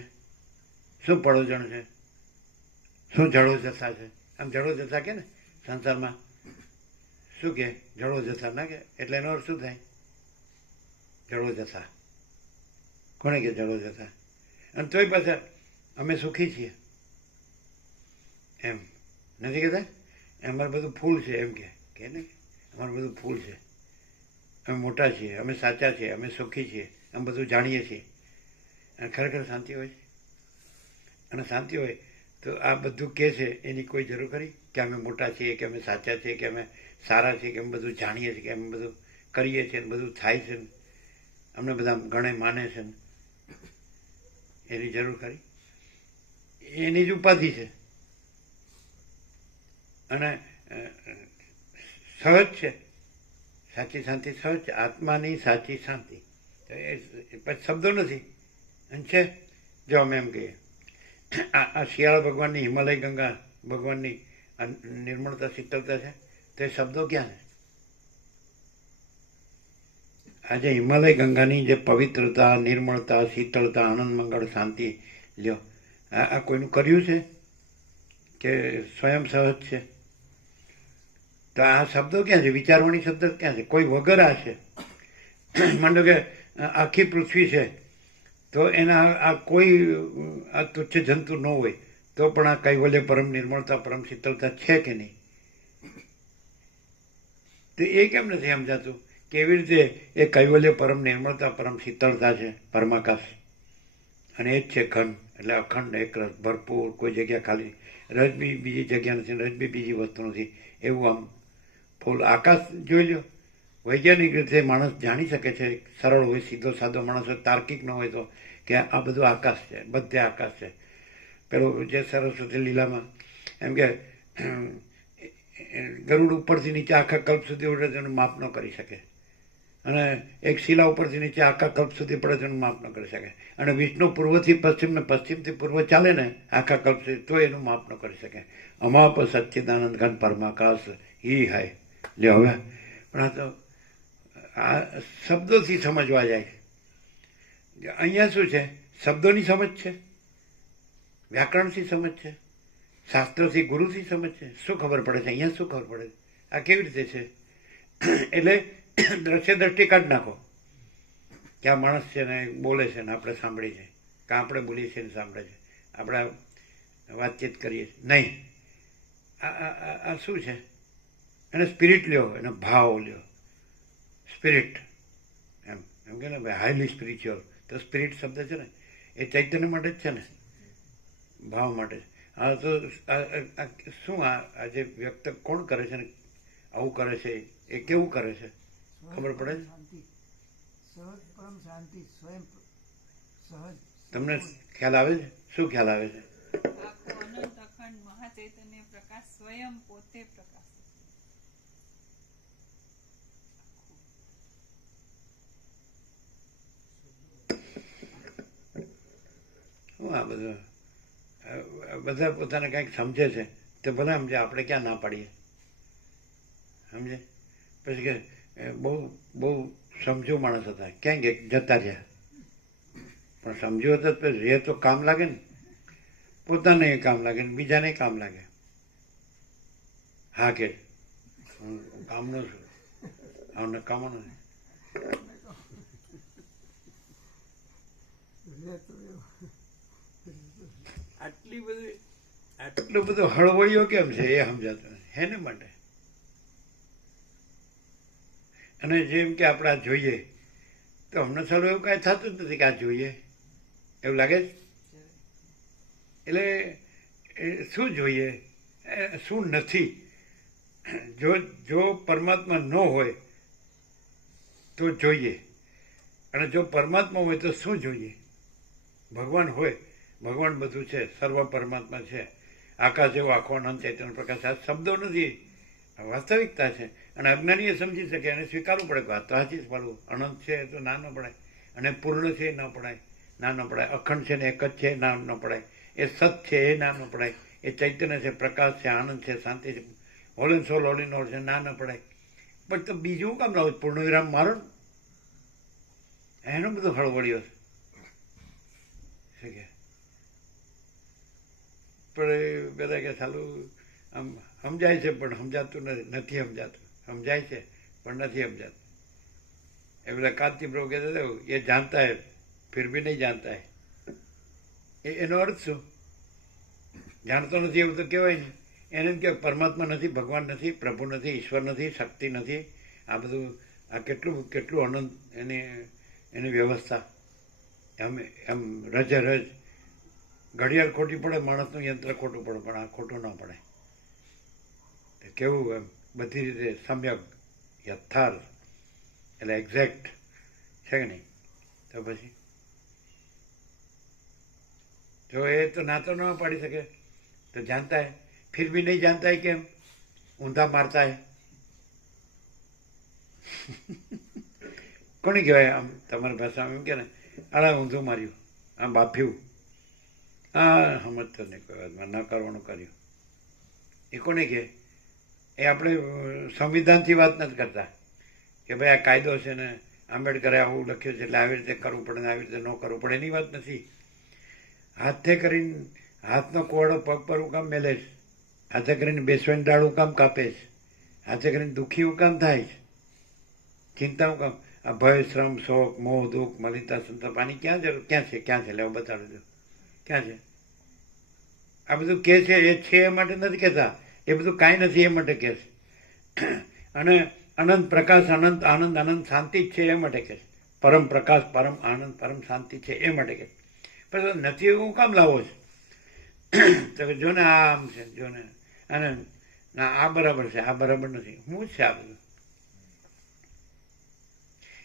શું પડોજણ છે? શું જળો જથ્થા છે? આમ જળો જથ્થા કે ને સંસારમાં શું કે જળો જથ્થા ના કે? એટલે એનો અર્થ શું થાય? જળો જથ્થા કોને કે? જળો જથ્થા. અને તોય પાછા અમે સુખી છીએ એમ નથી કહેતા? અમારે બધું ફૂલ છે એમ કે ને અમારું બધું ફૂલ છે, અમે મોટા છીએ, અમે સાચા છીએ, અમે સુખી છીએ, અમે બધું જાણીએ છીએ. અને ખરેખર શાંતિ હોય છે. અને શાંતિ હોય તો આ બધું કહે છે એની કોઈ જરૂર ખરી? કે અમે મોટા છીએ, કે અમે સાચા છીએ, કે અમે સારા છીએ, કે અમે બધું જાણીએ છીએ, કે અમે બધું કરીએ છીએ, બધું થાય છે, અમને બધા ગણે માને છે, એની જરૂર ખરી? એની જ ઉપાધિ છે. અને સહજ છે સાચી શાંતિ, સહજ છે આત્માની સાચી શાંતિ. પછી શબ્દો નથી અને છે. જો અમે એમ કહીએ આ શિયાળા ભગવાનની, હિમાલય ગંગા ભગવાનની નિર્મળતા શીતળતા છે, તો એ શબ્દો ક્યાં છે? આજે હિમાલય ગંગાની જે પવિત્રતા, નિર્મળતા, શીતળતા, આનંદ, મંગળ, શાંતિ લ્યો, આ કોઈનું કર્યું છે કે સ્વયં સહજ છે? તો આ શબ્દો ક્યાં છે? વિચારવાણી શબ્દ ક્યાં છે? કોઈ વગર આ છે. માનો કે આખી પૃથ્વી છે તો એના આ કોઈ આ તુચ્છ જંતુ ન હોય તો પણ આ કૈવલ્ય, પરમ નિર્મળતા, પરમ શીતળતા છે કે નહીં? તો એ કેમ નથી સમજાતું? કેવી રીતે એ કૈવલ્ય, પરમ નિર્મળતા, પરમ શીતળતા છે પરમાકાશ, અને એ જ છે ઘન, એટલે અખંડ, એકરસ, ભરપૂર, કોઈ જગ્યા ખાલી, રજ બી બીજી જગ્યા નથી, રજ બી બીજી વસ્તુ નથી, એવું આમ ફૂલ આકાશ જોઈ લો. વૈજ્ઞાનિક રીતે માણસ જાણી શકે છે, સરળ હોય, સીધો સાદો માણસ હોય, તાર્કિક ન હોય તો, કે આ બધું આકાશ છે, બધે આકાશ છે. પેલું જે સરસ્વતી લીલામાં એમ કે ગરુડ ઉપરથી નીચે આખા કલ્પ સુધી ઉડે તેનું માપ ન કરી શકે, અને એક શિલા ઉપરથી નીચે આખા કલ્પ સુધી પડે તેનું માપ ન કરી શકે, અને વિષ્ણુ પૂર્વથી પશ્ચિમ ને પશ્ચિમથી પૂર્વ ચાલે ને આખા કલ્પ સુધી તો એનું માપ ન કરી શકે. અમાપ સચ્ચિદાનંદ ઘન પરમાકાશ ઈ હાય. લ્યો હવે પણ આ તો આ શબ્દોથી સમજવા જાય. અહીંયા શું છે? શબ્દોની સમજ છે, વ્યાકરણથી સમજ છે, શાસ્ત્રથી, ગુરુથી સમજ છે. શું ખબર પડે છે? અહીંયા શું ખબર પડે છે? આ કેવી રીતે છે? એટલે દ્રશ્ય દ્રષ્ટિ કાઢી નાખો કે આ માણસ છે ને બોલે છે ને આપણે સાંભળીએ છીએ, કે આપણે બોલીએ છીએ ને સાંભળે છે, આપણે વાતચીત કરીએ છીએ. નહીં, આ શું છે? એને સ્પિરિટ લ્યો, એનો ભાવ લ્યો. સ્પિરિટ એમ કે ને ભાઈ હાઈલી સ્પિરિચ્યુઅલ, તો સ્પિરિટ શબ્દ છે ને એ ચૈતન્ય માટે જ છે ને, ભાવ માટે. હા તો શું આ જે વ્યક્ત કોણ કરે છે ને આવું કરે છે? એ કેવું કરે છે? ખબર પડે છે? શાંતિ, સહજ પરમ શાંતિ, સ્વયં સહજ. તમને ખ્યાલ આવે છે? શું ખ્યાલ આવે છે? આખો અનંત અખંડ મહાચૈતન્ય પ્રકાશ સ્વયં પોતે પ્રકાશ. શું આ બધું? બધા પોતાને કંઈક સમજે છે તો ભલે સમજે, આપણે ક્યાં ના પાડીએ? સમજે પછી કે બહુ બહુ સમજુ માણસ હતા, ક્યાં જતા રહ્યા, પણ સમજ્યો હતો તો રે તો કામ લાગે ને, પોતાને કામ લાગે ને બીજાને કામ લાગે. હા કે હું કામનો છું, આમને કામનો રે તો એવું. આટલું બધું હળવળીઓ કેમ છે એ સમજાતું નથી. હેને માટે? અને જેમ કે આપણે આ જોઈએ તો અમને સારું એવું કાંઈ થતું જ નથી કે આ જોઈએ એવું લાગે છે. એટલે શું જોઈએ, શું નથી? જો પરમાત્મા ન હોય તો જોઈએ, અને જો પરમાત્મા હોય તો શું જોઈએ? ભગવાન હોય, ભગવાન બધું છે, સર્વ પરમાત્મા છે, આકાશ જેવો આખો અનંત ચૈતન્ય પ્રકાશ. આ શબ્દો નથી, વાસ્તવિકતા છે. અને અજ્ઞાનીએ સમજી શકે, અને સ્વીકારવું પડે કે વાત તો સાચી જ પડવું. અનંત છે તો ના ન પડાય, અને પૂર્ણ છે એ ન પડાય, ના ન પડાય. અખંડ છે ને એક જ છે ના ન પડાય. એ સત છે એ ના ન પડાય. એ ચૈતન્ય છે, પ્રકાશ છે, આનંદ છે, શાંતિ છે, whole and soul, whole in all છે, ના ન પડાય. પણ તો બીજું કામ લાવો? પૂર્ણ વિરામ મારો ને, એનું બધું હળવળ્યો છે કે પણ બધા કે સાલું આમ સમજાય છે પણ સમજાતું નથી સમજાતું, સમજાય છે પણ નથી સમજાતું. એ બધા કાંતિ પ્રભુ કહેતા હતા એ જાણતા હે ફિર ભી નહીં જાણતા હે. એનો અર્થ શું? જાણતો નથી એવું તો કહેવાય નહીં. એને એમ કે પરમાત્મા નથી, ભગવાન નથી, પ્રભુ નથી, ઈશ્વર નથી, શક્તિ નથી. આ બધું આ કેટલું અનંત એની વ્યવસ્થા. એમ રજે રજ ઘડિયાળ ખોટી પડે, માણસનું યંત્ર ખોટું પડે, પણ આ ખોટું ન પડે. કેવું એમ બધી રીતે સમ્યક યથાર્થ, એટલે એક્ઝેક્ટ છે કે નહીં? તો પછી જો એ તો ના તો ન પાડી શકે તો જાણતા હે ફિર ભી નહીં જાણતા હે કેમ? ઊંધા મારતા હે. કોને કહેવાય આમ તમારી ભાષામાં એમ કે ને આડા ઊંધું માર્યું, આમ બાફ્યું, હા સમજતો નહીં કોઈ વાતમાં, ન કરવાનું કર્યું. એ કોને કહે? એ આપણે સંવિધાનથી વાત નથી કરતા કે ભાઈ આ કાયદો છે ને આંબેડકરે આવું લખ્યું છે એટલે આવી રીતે કરવું પડે ને આવી રીતે ન કરવું પડે એની વાત નથી. હાથે કરીને હાથનો કોવાડો પગ પર હું કામ મેલે છે, હાથે કરીને બેસવાની દાળ હું કામ કાપે છે, હાથે કરીને દુઃખી હું કામ થાય છે, ચિંતા હું કામ, આ ભય શ્રમ શોક મોહ દુઃખ મલિનતા સંતાપ આની ક્યાં જરૂર, ક્યાં છે લેવો બતાડો છો ક્યાં છે? આ બધું કે છે એ છે એ માટે નથી કહેતા, એ બધું કાંઈ નથી એ માટે કહે છે. અને અનંત પ્રકાશ અનંત આનંદ અનંત શાંતિ જ છે એ માટે કહે છે. પરમ પ્રકાશ પરમ આનંદ પરમ શાંતિ છે એ માટે કહે છે. પણ નથી એવું કામ લાવો છે? તો જો ને આ આમ છે, જો ને અને ના આ બરાબર છે, આ બરાબર નથી, શું જ છે આ બધું?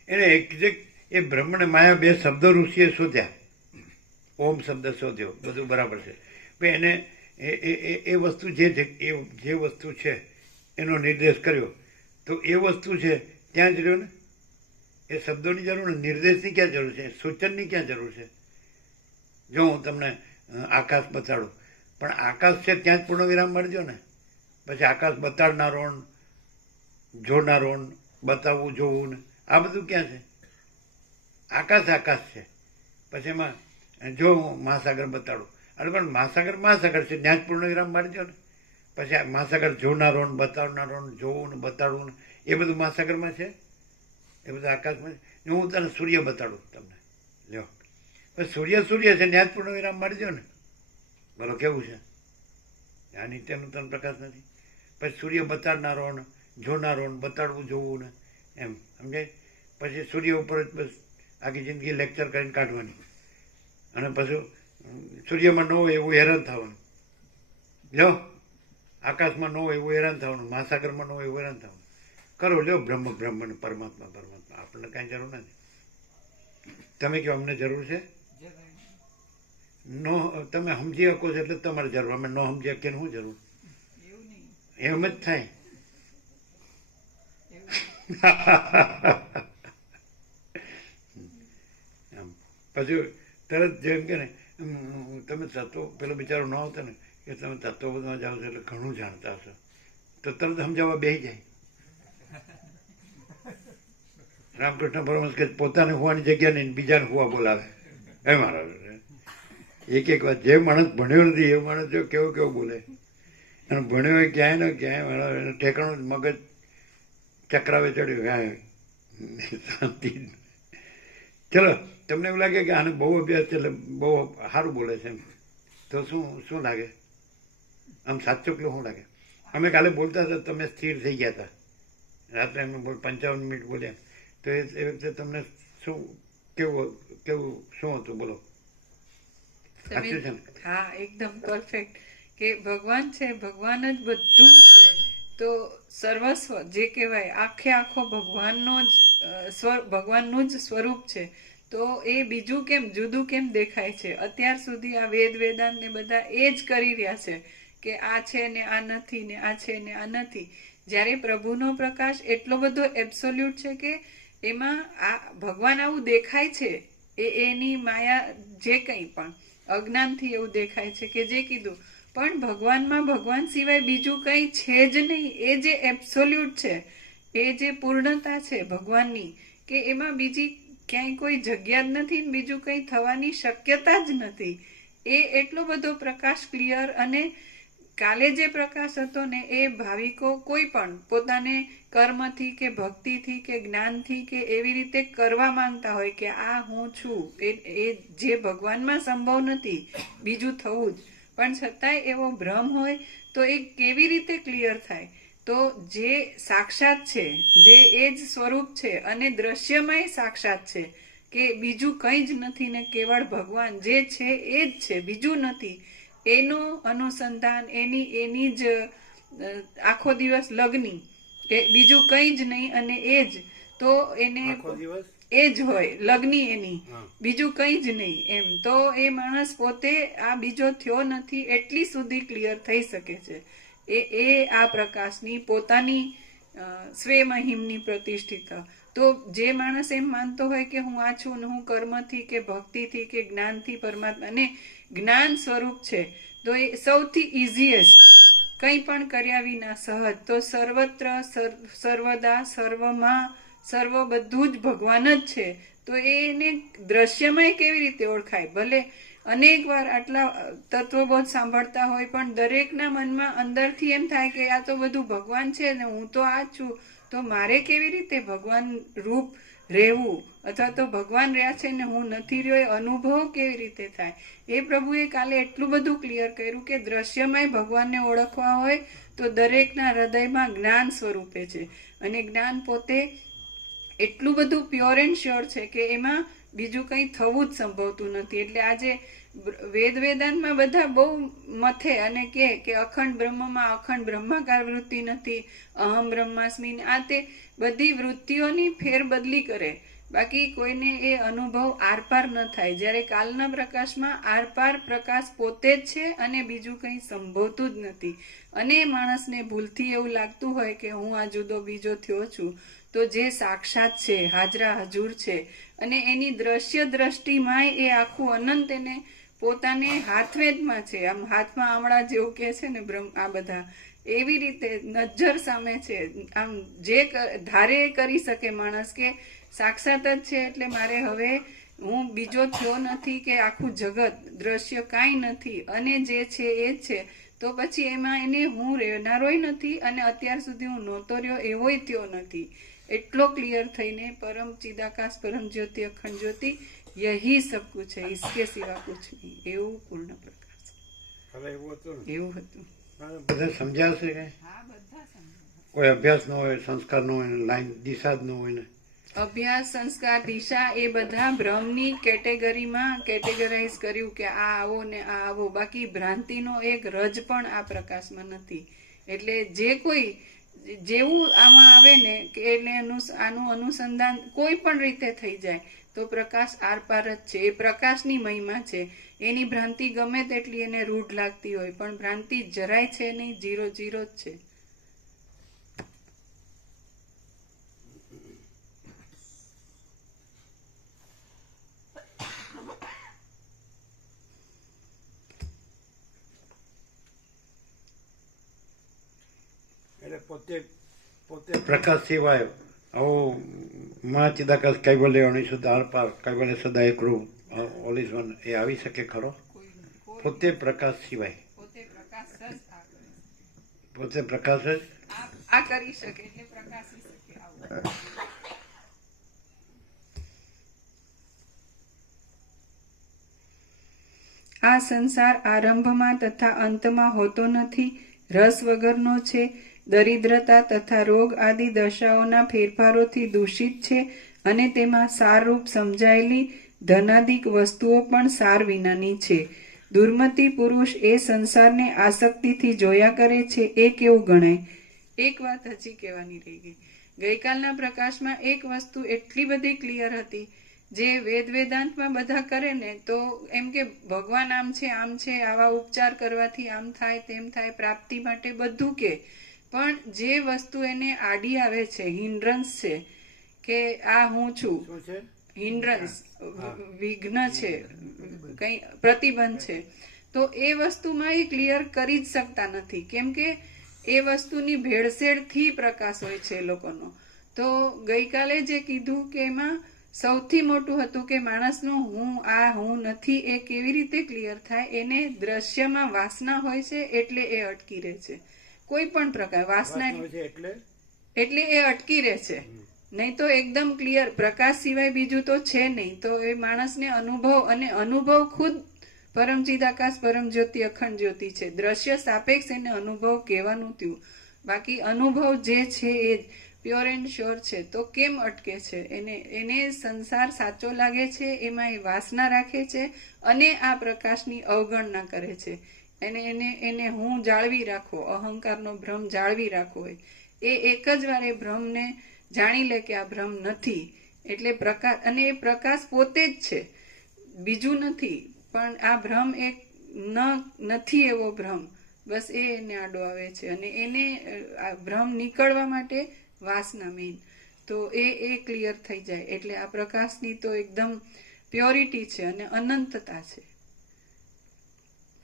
એને એક્ઝેક્ટ એ બ્રહ્મ ને માયા બે શબ્દો ઋષિએ શોધ્યા, ઓમ શબ્દ શોધ્યો, બધું બરાબર છે. પણ એને એ વસ્તુ જે વસ્તુ છે એનો નિર્દેશ કર્યો, તો એ વસ્તુ છે ત્યાં જ રહ્યો ને. એ શબ્દોની જરૂર ને, નિર્દેશની ક્યાં જરૂર છે, સૂચનની ક્યાં જરૂર છે? જો હું તમને આકાશ બતાડું, પણ આકાશ છે ત્યાં જ પૂર્ણ વિરામ મળજો ને. પછી આકાશ બતાડનારો, જોનારો, બતાવવું જોવું ને આ બધું ક્યાં છે? આકાશ આકાશ છે. પછી એમાં જો હું મહાસાગર બતાડું, અરે પણ મહાસાગર છે ત્યાં જ પૂર્ણ વિરામ મારજો ને. પછી મહાસાગર જોનારો ને બતાવનારો ને જોવું ને બતાડવું ને એ બધું મહાસાગરમાં છે, એ બધું આકાશમાં છે. હું તને સૂર્ય બતાડું તમને, લ્યો પછી સૂર્ય છે ત્યાં જ પૂર્ણ વિરામ મારજો ને. બોલો કેવું છે? આ નિત્યનું તન પ્રકાશ નથી. પછી સૂર્ય બતાડનારો ને જોનારો ને બતાડવું જોવું ને એમ સમજાય. પછી સૂર્ય ઉપર જ બસ આખી જિંદગી લેક્ચર કરીને કાઢવાની, અને પછી સૂર્યમાં ન હોય એવું હેરાન થવાનું, લ્યો આકાશમાં ન હોય એવું હેરાન થવાનું, મહાસાગરમાં ન હોય એવું હેરાન થવાનું. કરો લ્યો બ્રહ્મ ને પરમાત્મા આપણને કાંઈ જરૂર નથી. તમે કહો અમને જરૂર છે? નો તમે સમજી શકો છો એટલે તમારે જરૂર, અમે ન સમજી શકીએ શું જરૂર? એમ જ થાય. પછી તરત જેમ કે ને તમે તત્વો, પેલો બિચારો ન આવતો ને કે તમે તત્વોમાં જાઓ છો એટલે ઘણું જાણતા હશો, તો તરત સમજાવવા બેસી જાય. રામકૃષ્ણ પરમહંસ કે પોતાને હોવાની જગ્યા નહીં બીજાને હોવા બોલાવે. એ મારા એક વાત, જે માણસ ભણ્યો નથી એ માણસ જો કેવું બોલે, અને ભણ્યો હોય ક્યાંય ને ક્યાંય મારા એનું ઠેકાણું મગજ ચક્રાવે ચડ્યું, શાંતિ. ચલો તમને એવું લાગે કે આને બહુ અભ્યાસ છે એટલે બહુ સારું બોલે છે એમ, તો શું લાગે? આમ સાચું પેલું શું લાગે? અમે કાલે બોલતા હતા, તમે સ્થિર થઈ ગયા હતા રાત્રે, અમે 55 મિનિટ બોલ્યા, તો એ વખતે તમને શું કેવું શું હતું? બોલો. સાચું છે ને? હા, એકદમ પરફેક્ટ. કે ભગવાન છે, ભગવાન જ બધું છે, તો સર્વસ્વ જે કહેવાય આખો ભગવાનનું જ સ્વરૂપ છે. તો એ બીજું કેમ જુદું કેમ દેખાય છે? અત્યાર સુધી આ વેદાંત ને બધા એ જ કરી રહ્યા છે કે આ છે ને આ નથી, ને આ છે ને આ નથી. જ્યારે પ્રભુનો પ્રકાશ એટલો બધો એબ્સોલ્યુટ છે કે એમાં આ ભગવાન આવું દેખાય છે, એની માયા જે કંઈ પણ અજ્ઞાનથી એવું દેખાય છે કે જે કીધું, પણ ભગવાનમાં ભગવાન સિવાય બીજું કંઈ છે જ નહીં. એ જે એબ્સોલ્યુટ છે, એ જે પૂર્ણતા છે ભગવાનની, કે એમાં બીજી ક્યાંય કોઈ જગ્યા જ નથી, બીજું કંઈ થવાની શક્યતા જ નથી. એ એટલો બધો પ્રકાશ ક્લિયર. અને કાલે જે પ્રકાશ હતો ને એ ભાવિકો કોઈ પણ પોતાને કર્મથી કે ભક્તિથી કે જ્ઞાનથી કે એવી રીતે કરવા માંગતા હોય કે આ હું છું, એ જે ભગવાનમાં સંભવ નથી બીજું થવું જ, પણ છતાંય એવો ભ્રમ હોય તો એ કેવી રીતે ક્લિયર થાય? તો જે સાક્ષાત છે, જે એ જ સ્વરૂપ છે, અને દ્રશ્યમય સાક્ષાત છે, કે બીજું કંઈ જ નથી ને કેવળ ભગવાન જે છે એ જ છે, બીજું નથી. એનું અનુસંધાન, એની જ આખો દિવસ લગ્ની, કે બીજું કંઈ જ નહીં, અને એ જ તો એને એ જ હોય લગ્ની એની, બીજું કંઈ જ નહીં એમ. તો એ માણસ પોતે આ બીજો થયો નથી એટલી સુધી ક્લિયર થઈ શકે છે. એ આ પ્રકાશની પોતાની સ્વે મહિમની પ્રતિષ્ઠિત. તો જે માણસ એમ માનતો હોય કે હું આ છું ને હું કર્મથી કે ભક્તિથી કે જ્ઞાનથી પરમાત્મા અને જ્ઞાન સ્વરૂપ છે, તો એ સૌથી ઇઝીએસ્ટ, કંઈ પણ કર્યા વિના સહજ, તો સર્વત્ર સર્વદા સર્વમાં સર્વ બધું જ ભગવાન જ છે, તો એને દ્રશ્યમય કેવી રીતે ઓળખાય? ભલે અનેક વાર આટલા તત્વબોધ સાંભળતા હોય પણ દરેકના મનમાં અંદરથી એમ થાય કે આ તો બધું ભગવાન છે ને હું તો આ જ છું, તો મારે કેવી રીતે ભગવાન રૂપ રહેવું, અથવા તો ભગવાન રહ્યા છે ને હું નથી રહ્યો, એ અનુભવ કેવી રીતે થાય? એ પ્રભુએ કાલે એટલું બધું ક્લિયર કર્યું કે દ્રશ્યમય ભગવાનને ઓળખવા હોય તો દરેકના હૃદયમાં જ્ઞાન સ્વરૂપે છે, અને જ્ઞાન પોતે એટલું બધું પ્યોર એન્ડ શ્યોર છે કે એમાં બીજું કંઈ થવું જ સંભવતું નથી. એટલે આજે વેદાંતમાં બધા બહુ મથે અને કે અખંડ બ્રહ્મમાં અખંડ બ્રહ્માકાર વૃત્તિ નથી, અહમ બ્રહ્માસ્મિ, આ તે બધી વૃત્તિઓની ફેરબદલી કરે, બાકી કોઈને એ અનુભવ આરપાર ન થાય. જ્યારે કાલના પ્રકાશમાં આરપાર પ્રકાશ પોતે જ છે અને બીજું કંઈ સંભવતું જ નથી. અને માણસને ભૂલથી એવું લાગતું હોય કે હું આ જુદો બીજો થયો છું, તો જે સાક્ષાત છે, હાજરા હજુર છે, અને એની દ્રશ્ય દ્રષ્ટિમાંય એ આખું અનંત એને પોતાને હાથવેદમાં છે, આમ હાથમાં આમળા જેવું કે છે ને બ્રહ્મ, આ બધા એવી રીતે નજર સામે છે. આમ જે ધારે કરી શકે માણસ કે સાક્ષાત જ છે, એટલે મારે હવે હું બીજો થયો નથી કે આખું જગત દ્રશ્ય કાંઈ નથી અને જે છે એ જ છે, તો પછી એમાં એને હું રહેનારોય નથી અને અત્યાર સુધી હું નહોતો રહ્યો એવોય થયો નથી. એટલો ક્લિયર થઈને પરમ ચિદાકાશ પરમ જ્યોતિ અખંડ જ્યોતિ યહી સબ કુછ है, इसके सिवा कुछ नहीं, એવું પૂર્ણ પ્રકાશ. હવે એવું હતું ને, એવું હતું. બધા સમજાશે કે હા, બધા સમજાય. કોઈ અભ્યાસ ન હોય, સંસ્કાર ન હોય, લાઈન દિશા જ ન હોય ને, અભ્યાસ, સંસ્કાર, દિશા એ બધા ભ્રમની કેટેગરીમાં કેટેગરાઇઝ કર્યું કે આ આવો ને આ આવો, બાકી ભ્રાંતિનો એક રજ પણ આ પ્રકાશમાં નથી. એટલે જે કોઈ જેવું આમાં આવે ને કે એટલે આનું અનુસંધાન કોઈ પણ રીતે થઈ જાય તો પ્રકાશ આરપાર જ છે. એ પ્રકાશની મહિમા છે. એની ભ્રાંતિ ગમે તેટલી એને રૂઢ લાગતી હોય પણ ભ્રાંતિ જરાય છે નહીં, 0 જ છે. એટલે પોતે પોતે પ્રકાશ સિવાય આવો મહાચિદાકાશ કૈવલ્ય અણિશુદ્ધ આરપાર કૈવલ્ય સદા એકરૂપ ઓલ ઇઝ વન એ આવી શકે ખરો? પોતે પ્રકાશ સિવાય પોતે પ્રકાશ જ આ કરે. પોતે પ્રકાશ જ આ કરી શકે એટલે પ્રકાશી શકે આવું. આ સંસાર આરંભમાં તથા અંતમાં હોતો નથી, રસ વગરનો છે, દરિદ્રતા તથા રોગ આદિ દશાઓના ફેરફારોથી દૂષિત છે, અને તેમાં સારરૂપ સમજાયેલી ધનાદિક વસ્તુઓ પણ સાર વિનાની છે. દુર્મતિ પુરુષ એ સંસારને આસક્તિથી જોયા કરે છે, એ કેવું ગણાય? એક વાત હજી કહેવાની રહી ગઈ. ગઈકાલના પ્રકાશમાં એક વસ્તુ એટલી બધી ક્લિયર હતી, જે વેદાંતમાં બધા કરે ને તો એમ કે ભગવાન આમ છે, આવા ઉપચાર કરવાથી આમ થાય, તેમ થાય, પ્રાપ્તિ માટે બધું કે, પણ જે વસ્તુ એને આડી આવે છે, હિન્ડ્રન્સ છે, કે આ હું છું, શું છે? હિન્ડ્રન્સ, વિઘ્ન છે, કંઈ પ્રતિબંધ છે, તો એ વસ્તુમાં એ ક્લિયર કરી જ શકતા નથી. કેમ કે એ વસ્તુની ભેળસેળથી પ્રકાશ હોય છે એ લોકોનો. તો ગઈકાલે જે કીધું કે એમાં સૌથી મોટું હતું કે માણસનું હું નથી એ કેવી રીતે ક્લિયર થાય? એને દ્રશ્યમાં વાસના હોય છે એટલે એ અટકી રહે છે. કોઈ પણ પ્રકાર વાસના એટલે એ અટકી રહે છે. નહીં તો એકદમ ક્લિયર પ્રકાશ સિવાય બીજું તો છે નહીં. તો એ માણસને અનુભવ, અને અનુભવ ખુદ પરમચિદાકાશ પરમ જ્યોતિ અખંડ જ્યોતિ છે. દ્રશ્ય સાપેક્ષ એને અનુભવ કહેવાનું થયું, બાકી અનુભવ જે છે એ જ પ્યોર એન્ડ શ્યોર છે. તો કેમ અટકે છે? એને સંસાર સાચો લાગે છે, એમાં એ વાસના રાખે છે અને આ પ્રકાશની અવગણના કરે છે. એને હું જાળવી રાખો, અહંકારનો ભ્રમ જાળવી રાખવો હોય, એ એક જ વાર એ ભ્રમને જાણી લે કે આ ભ્રમ નથી. એટલે પ્રકાશ, અને એ પ્રકાશ પોતે જ છે, બીજું નથી. પણ આ ભ્રમ એક નથી એવો ભ્રમ, બસ એને આડો આવે છે, અને એને આ ભ્રમ નીકળવા માટે વાસના મેઇન. તો એ ક્લિયર થઈ જાય એટલે આ પ્રકાશની તો એકદમ પ્યોરિટી છે અને અનંતતા છે.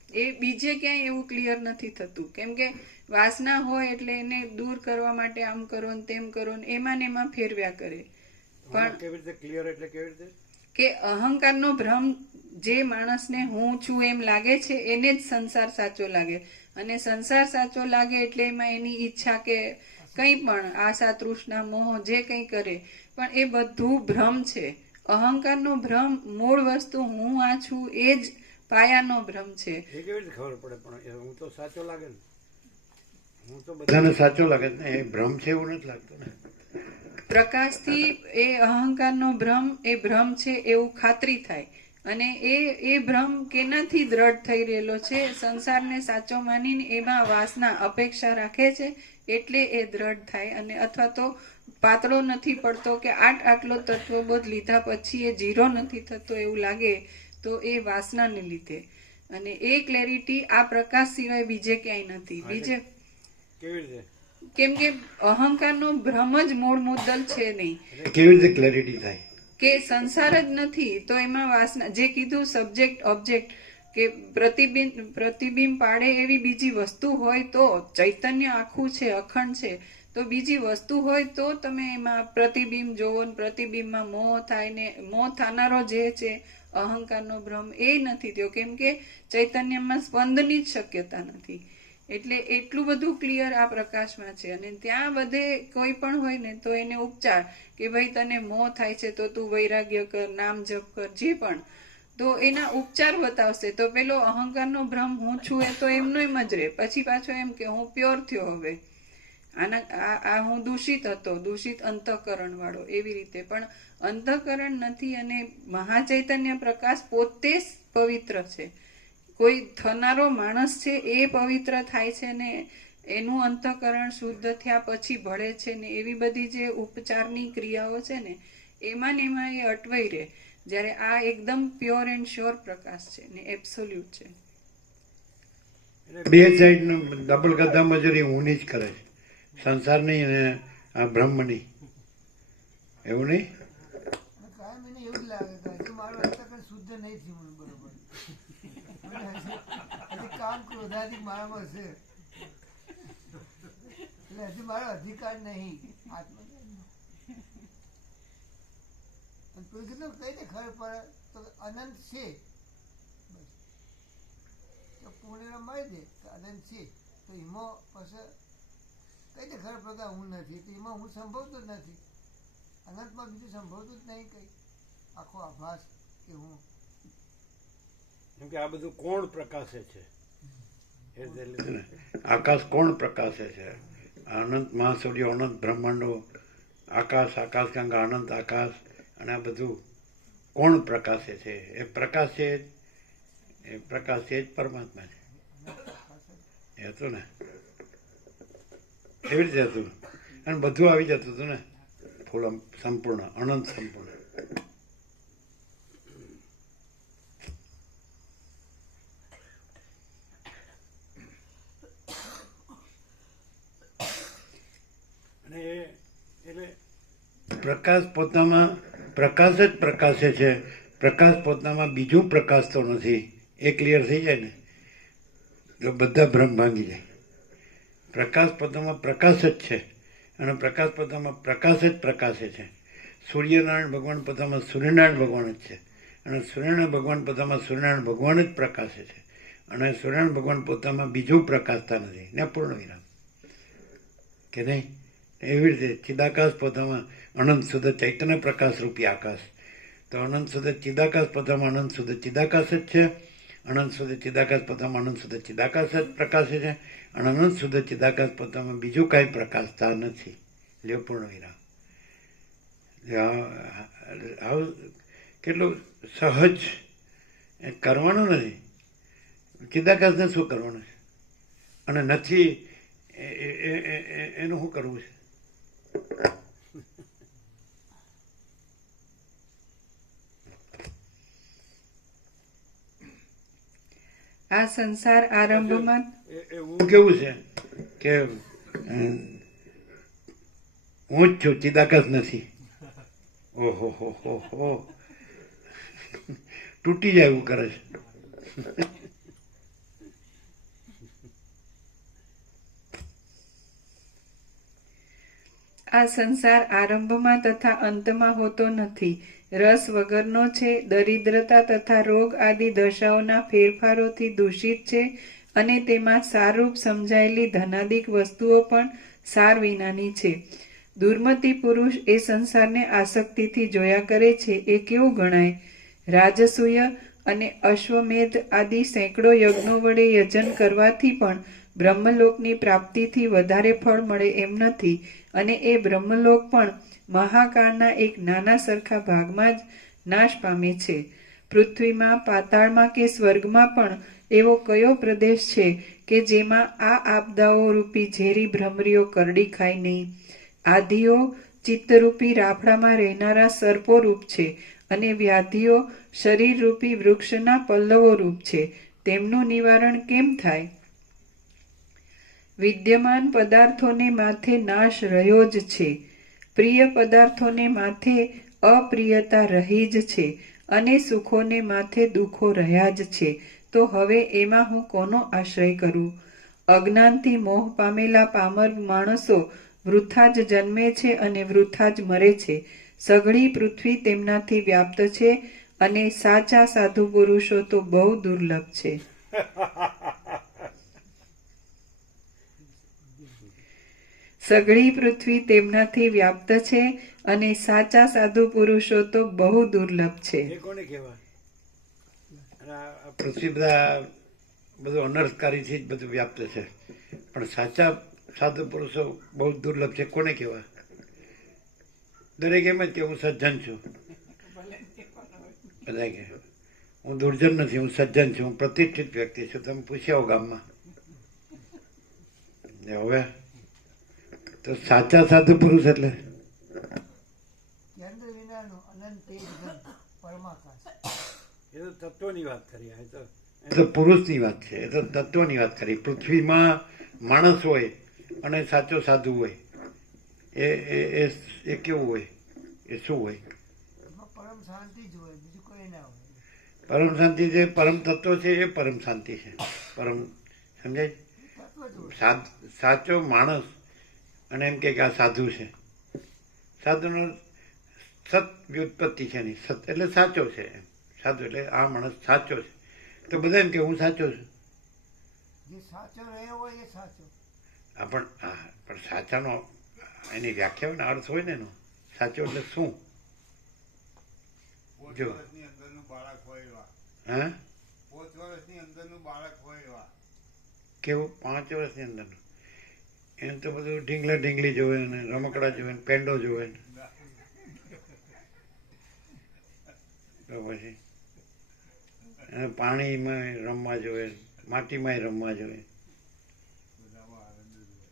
એ બીજે ક્યાંય એવું ક્લિયર નથી થતું. કેમ કે વાસના હોય એટલે એને દૂર કરવા માટે આમ કરો ને તેમ કરો ને એમાં ફેરવ્યા કરે. આમાં કેવી રીતે ક્લિયર એટલે કેવી રીતે? કે અહંકારનો ભ્રમ જે માણસને હું છું એમ લાગે છે એને જ સંસાર સાચો લાગે, અને સંસાર સાચો લાગે એટલે એમાં એની ઈચ્છા કે કંઈ પણ આશા તૃષ્ણા મોહ જે કંઈ કરે પણ એ બધું ભ્રમ છે. અહંકારનો ભ્રમ મૂળ વસ્તુ હું આ છું એ જ પાયાનો ભ્રમ છે. એ કેવી રીતે ખબર પડે? પણ એ હું તો સાચો લાગે ને, હું તો બધાને સાચો લાગે ને, એ ભ્રમ છે એવું નથી લાગતું ને. પ્રકાશથી એ અહંકારનો ભ્રમ એ ભ્રમ છે એવું ખાતરી થાય, અને એ ભ્રમ કેનાથી દ્રઢ થઈ રહેલો છે? સંસારને સાચો માનીને એમાં વાસના અપેક્ષા રાખે છે એટલે એ દ્રઢ થાય, અને અથવા તો પાતળો નથી પડતો કે આટલો તત્વબોધ લીધા પછી એ જીરો નથી થતો એવું લાગે તો એ વાસનાને લીધે. અને એ ક્લેરિટી આ પ્રકાશ સિવાય બીજે ક્યાંય નથી. બીજે કેવી રીતે? કેમ કે અહંકારનો ભ્રમ જ મૂળ મુદ્દલ છે નહીં. કેવી રીતે ક્લેરિટી થાય? કે સંસાર જ નથી તો એમાં વાસના, જે કીધું સબ્જેક્ટ ઓબ્જેક્ટ, કે પ્રતિબિંબ પાડે એવી બીજી વસ્તુ હોય તો, ચૈતન્ય આખું છે અખંડ છે તો બીજી વસ્તુ હોય તો તમે એમાં પ્રતિબિંબ જોવો ને પ્રતિબિંબમાં મોહ થાય, ને મોહ થનારો જે છે અહંકારનો ભ્રમ એ નથી થયો, કેમ કે ચૈતન્યમાં સ્પંદની જ શક્યતા નથી. એટલે એટલું બધું ક્લિયર આ પ્રકાશમાં છે. અને ત્યાં બધે કોઈ પણ હોય ને તો એને ઉપચાર કે ભાઈ તને મોહ થાય છે તો તું વૈરાગ્ય કર, નામ જપ કર, જે પણ, તો એના ઉપચાર બતાવશે. તો પેલો અહંકારનો ભ્રમ હું છું એ તો એમનો એમ જ રહે, પછી પાછો એમ કે હું પ્યોર થયો હવે, આ હું દૂષિત હતો, દૂષિત અંતઃકરણ વાળો, એવી રીતે. પણ અંતઃકરણ નથી, અને મહાચૈતન્ય પ્રકાશ પોતે જ પવિત્ર છે. કોઈ થનારો માણસ છે એ પવિત્ર થાય છે ને એનું અંતઃકરણ શુદ્ધ થયા પછી ભળે છે ને, એવી બધી જે ઉપચારની ક્રિયાઓ છે ને એમાં એ અટવાઈ રહે, જ્યારે આ એકદમ પ્યોર એન્ડ શ્યોર પ્રકાશ છે ને એબ્સોલ્યુટ છે. બે સાઈડ ડબલ ગધા મજૂરી ઊની જ કરે છે, સંસારની અને આ બ્રહ્મની. એવું નહીં? કાયમ એને એવું જ લાગે કે હજુ મારું અંતઃકરણ શુદ્ધ નહીં થયું બરોબર, હજી કામ ક્રોધાધિક મારામાં છે, એટલે હજુ મારો અધિકાર નહીં આત્મજ્ઞાનનો. અને કોઈ કેટલું કઈ રીતે ખબર પડે તો અનંત છે, બસ તો પૂર્ણિમા મળી દે કે અનંત છે, તો એમાં પછી કઈ રીતે ખબર પડે હું નથી, તો એમાં હું સંભવતો જ નથી, અનંતમાં બીજું સંભવતું જ નહીં કંઈ, આખો આભાસ કે હું. કેમ કે આ બધું કોણ પ્રકાશે છે? આકાશ કોણ પ્રકાશે છે? અનંત મહાસૂર્ય, અનંત બ્રહ્માંડો, આકાશ, આકાશગંગા, અનંત આકાશ, અને આ બધું કોણ પ્રકાશે છે? એ પ્રકાશ છે, એ પ્રકાશ છે જ પરમાત્મા છે. એ હતું ને, એવી રીતે હતું, અને બધું આવી જતું હતું ને, ફૂલ સંપૂર્ણ, અનંત સંપૂર્ણ. પ્રકાશ પોતામાં પ્રકાશ જ પ્રકાશે છે, પ્રકાશ પોતામાં બીજું પ્રકાશતો નથી. એ ક્લિયર થઈ જાય ને તો બધા ભ્રમ ભાંગી જાય. પ્રકાશ પોતામાં પ્રકાશ જ છે, અને પ્રકાશ પોતામાં પ્રકાશ જ પ્રકાશે છે. સૂર્યનારાયણ ભગવાન પોતામાં સૂર્યનારાયણ ભગવાન જ છે, અને સૂર્યનારાયણ ભગવાન પોતામાં સૂર્યનારાયણ ભગવાન જ પ્રકાશે છે, અને સૂર્યનારાયણ ભગવાન પોતામાં બીજું પ્રકાશતા નથી. ને પૂર્ણ વિરામ કે નહીં? એવી રીતે ચિદાકાશ પોતામાં અનંત શુદ્ધ ચૈતન્ય પ્રકાશ રૂપી આકાશ, તો અનંત શુદ્ધ ચિદાકાશ પોતામાં અનંત શુદ્ધ ચિદાકાશ જ છે, અનંત શુદ્ધ ચિદાકાશ પોતામાં અનંત શુદ્ધ ચિદાકાશ જ પ્રકાશે છે, અને અનંત શુદ્ધ ચિદાકાશ પોતામાં બીજું કાંઈ પ્રકાશતા નથી. લ્યો પૂર્ણ વિરામ. આવું કેટલું સહજ કરવાનું નથી. ચિદાકાશને શું કરવાનું છે, અને નથી એનું શું કરવું છે? આ સંસાર આરંભમાં એવું કેવું છે કે હું જ છું, ચિદાકાશ નથી. ઓહો હો હો હો, તૂટી જાય એવું કરે છે. આ સંસાર આરંભમાં તથા અંતમાં હોતો નથી, રસ વગરનો છે, દરિદ્રતા તથા રોગ આદિ દશાઓના ફેરફારોથી દૂષિત છે અને તેમાં સારરૂપ સમજાયેલી ધનાદિક વસ્તુઓ પણ સાર વિનાની છે. દુર્મતિ પુરુષ એ સંસારને આસક્તિથી જોયા કરે છે એ કેવું ગણાય? રાજસૂય અને અશ્વમેધ આદિ સેંકડો યજ્ઞો વડે યજન કરવાથી પણ બ્રહ્મલોકની પ્રાપ્તિથી વધારે ફળ મળે એમ નથી, અને એ બ્રહ્મલોક પણ મહાકાળના એક નાના સરખા ભાગમાં જ નાશ પામે છે. પૃથ્વીમાં, પાતાળમાં કે સ્વર્ગમાં પણ એવો કયો પ્રદેશ છે કે જેમાં આ આપદાઓ રૂપી ઝેરી ભ્રમરીઓ કરડી ખાય નહીં? આધિઓ ચિત્તરૂપી રાફડામાં રહેનારા સર્પો રૂપ છે અને વ્યાધિઓ શરીરરૂપી વૃક્ષના પલ્લવો રૂપ છે. તેમનું નિવારણ કેમ થાય? વિદ્યમાન પદાર્થોને માથે નાશ રહ્યો જ છે, પ્રિય પદાર્થોને માથે અપ્રિયતા રહી જ છે, અને સુખોને માથે દુઃખો રહ્યા જ છે. તો હવે એમાં હું કોનો આશ્રય કરું? અજ્ઞાનથી મોહ પામેલા પામર માણસો વૃથા જ જન્મે છે અને વૃથા જ મરે છે. સઘળી પૃથ્વી તેમનાથી વ્યાપ્ત છે અને સાચા સાધુ પુરુષો તો બહુ દુર્લભ છે. સઘળી પૃથ્વી તેમનાથી વ્યાપ્ત છે અને સાચા સાધુ પુરુષો તો બહુ દુર્લભ છે. એ કોને કહેવાય? અને આ પૃથ્વી બધા બધું અનર્થકારીથી જ બધું વ્યાપ્ત છે, પણ સાચા સાધુ પુરુષો બહુ દુર્લભ છે. કોને કહેવાય? દરેક એમ જ કે હું સજ્જન છું. બધા કે હું દુર્જન નથી, હું સજ્જન છું, હું પ્રતિષ્ઠિત વ્યક્તિ છું. તમે પૂછ્યા હો ગામમાં. હવે તો સાચા સાધુ પુરુષ એટલે કેન્દ્ર વિનાનું અનંત તેજ ઘન પરમાકાશ. એ તો તત્વની વાત કરી. એ તો પુરુષની વાત છે, એ તો તત્વની વાત કરી. પૃથ્વીમાં માણસ હોય અને સાચો સાધુ હોય, એ કેવું હોય? એ શું હોય? એમાં પરમ શાંતિ જ હોય, બીજું કોઈ ના હોય. પરમ શાંતિ જે પરમ તત્વ છે એ પરમ શાંતિ છે. પરમ સમજાય? તત્વ જ હોય. સાચો માણસ અને એમ કે આ સાધુ છે. સાધુનો સત વ્યુત્પત્તિ છે નહીં. સત એટલે સાચો છે. સાધુ એટલે આ માણસ સાચો છે. તો બધા એમ કે હું સાચો છું. જે સાચો રહ્યો હોય એ સાચો. પણ સાચાનો એની વ્યાખ્યા હોય ને, અર્થ હોય ને એનો. સાચો એટલે શું? જો હા, 5 વર્ષની અંદરનું બાળક હોય એવા. કેવું? 5 વર્ષની અંદરનું? એને તો બધું ઢીંગલા ઢીંગલી જોવે ને રમકડા જોવે ને પેંડો જોવે ને તો પછી એને પાણીમાં રમવા જોવે, માટીમાં રમવા જોવે. બધામાં આનંદ જ હોય.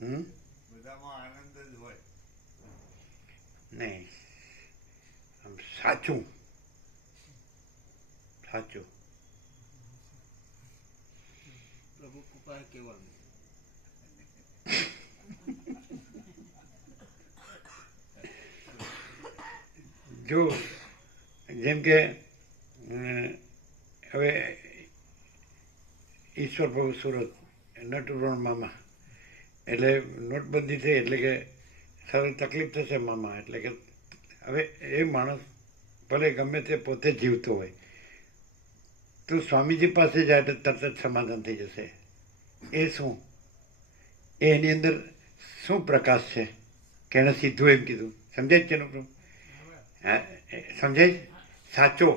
હમ બધામાં આનંદ જ હોય. નહીં, આમ સાચું સાચું પ્રભુ કૃપા કહેવાનું. જો જેમ કે હવે ઈશ્વર પ્રભુ સુરત નટુરણ મામા, એટલે નોટબંધી થઈ એટલે કે સારી તકલીફ થશે મામા. એટલે કે હવે એ માણસ ભલે ગમે તે પોતે જીવતો હોય, તું સ્વામીજી પાસે જાય તો તરત જ સમાધાન થઈ જશે. એ શું? એની અંદર શું પ્રકાશ છે કે એને સીધું એમ કીધું? સમજાય જ છે એનો પ્રભુ? સમજાય? સાચો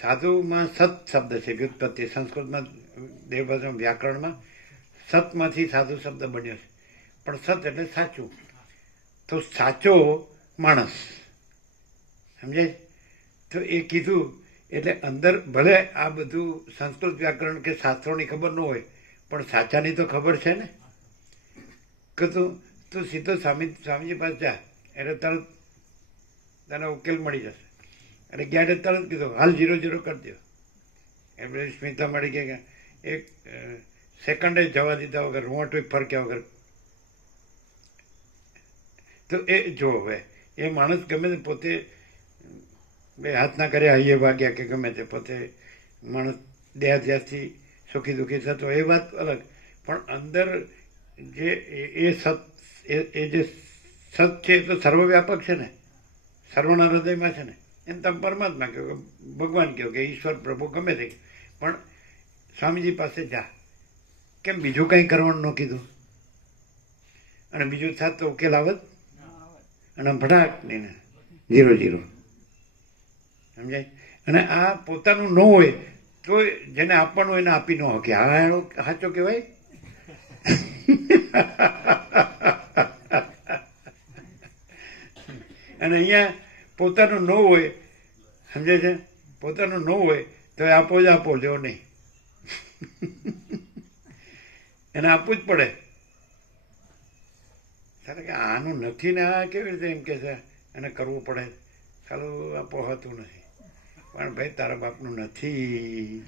સાધુમાં સત શબ્દ છે, વ્યુત્પત્તિ. સંસ્કૃતમાં દેવભાષામાં વ્યાકરણમાં સતમાંથી સાધુ શબ્દ બન્યો છે. પણ સત એટલે સાચું. તો સાચો માણસ, સમજાય? તો એ કીધું એટલે અંદર ભલે આ બધું સંસ્કૃત વ્યાકરણ કે શાસ્ત્રોની ખબર ન હોય, પણ સાચાની તો ખબર છે ને. કે તું સીધો સ્વામીજી પાસે જા એટલે તરત તને ઉકેલ મળી જશે. એટલે ગયા એટલે તરત કીધું હાલ 0-0 કરી દો. એટલે સ્મિતા મળી કે એક સેકન્ડે જવા દીધા વગર, રૂંવાટું ફરક્યા વગર. તો એ જો હવે એ માણસ ગમે તે પોતે બે હાથના કર્યા હૈયે ભાગ્યા કે ગમે તે પોતે માણસ દેહાધ્યાસથી સુખી દુઃખી થતો, એ વાત અલગ. પણ અંદર જે એ સત એ જે સત છે એ તો સર્વવ્યાપક છે ને, સર્વના હૃદયમાં છે ને. એને તમે પરમાત્મા કહો કે ભગવાન કહો કે ઈશ્વર પ્રભુ ગમે તે, પણ સ્વામીજી પાસે જા. કેમ બીજું કંઈ કરવાનું ન કીધું? અને બીજું થાત તો ઉકેલ આવત, અને ભડાક નહીં, 0-0. સમજાય? અને આ પોતાનું ન હોય તો જેને આપવાનું હોય એને આપી ન શકે. હા એનો સાચો કહેવાય. અને અહીંયા પોતાનું ન હોય, સમજે છે, પોતાનું ન હોય તો આપો જ આપો, જો નહીં. એને આપવું જ પડે. કારણ કે આનું નથી ને આ કેવી રીતે એમ કે છે એને કરવું પડે. સારું આપો હોતું નથી, પણ ભાઈ તારા બાપનું નથી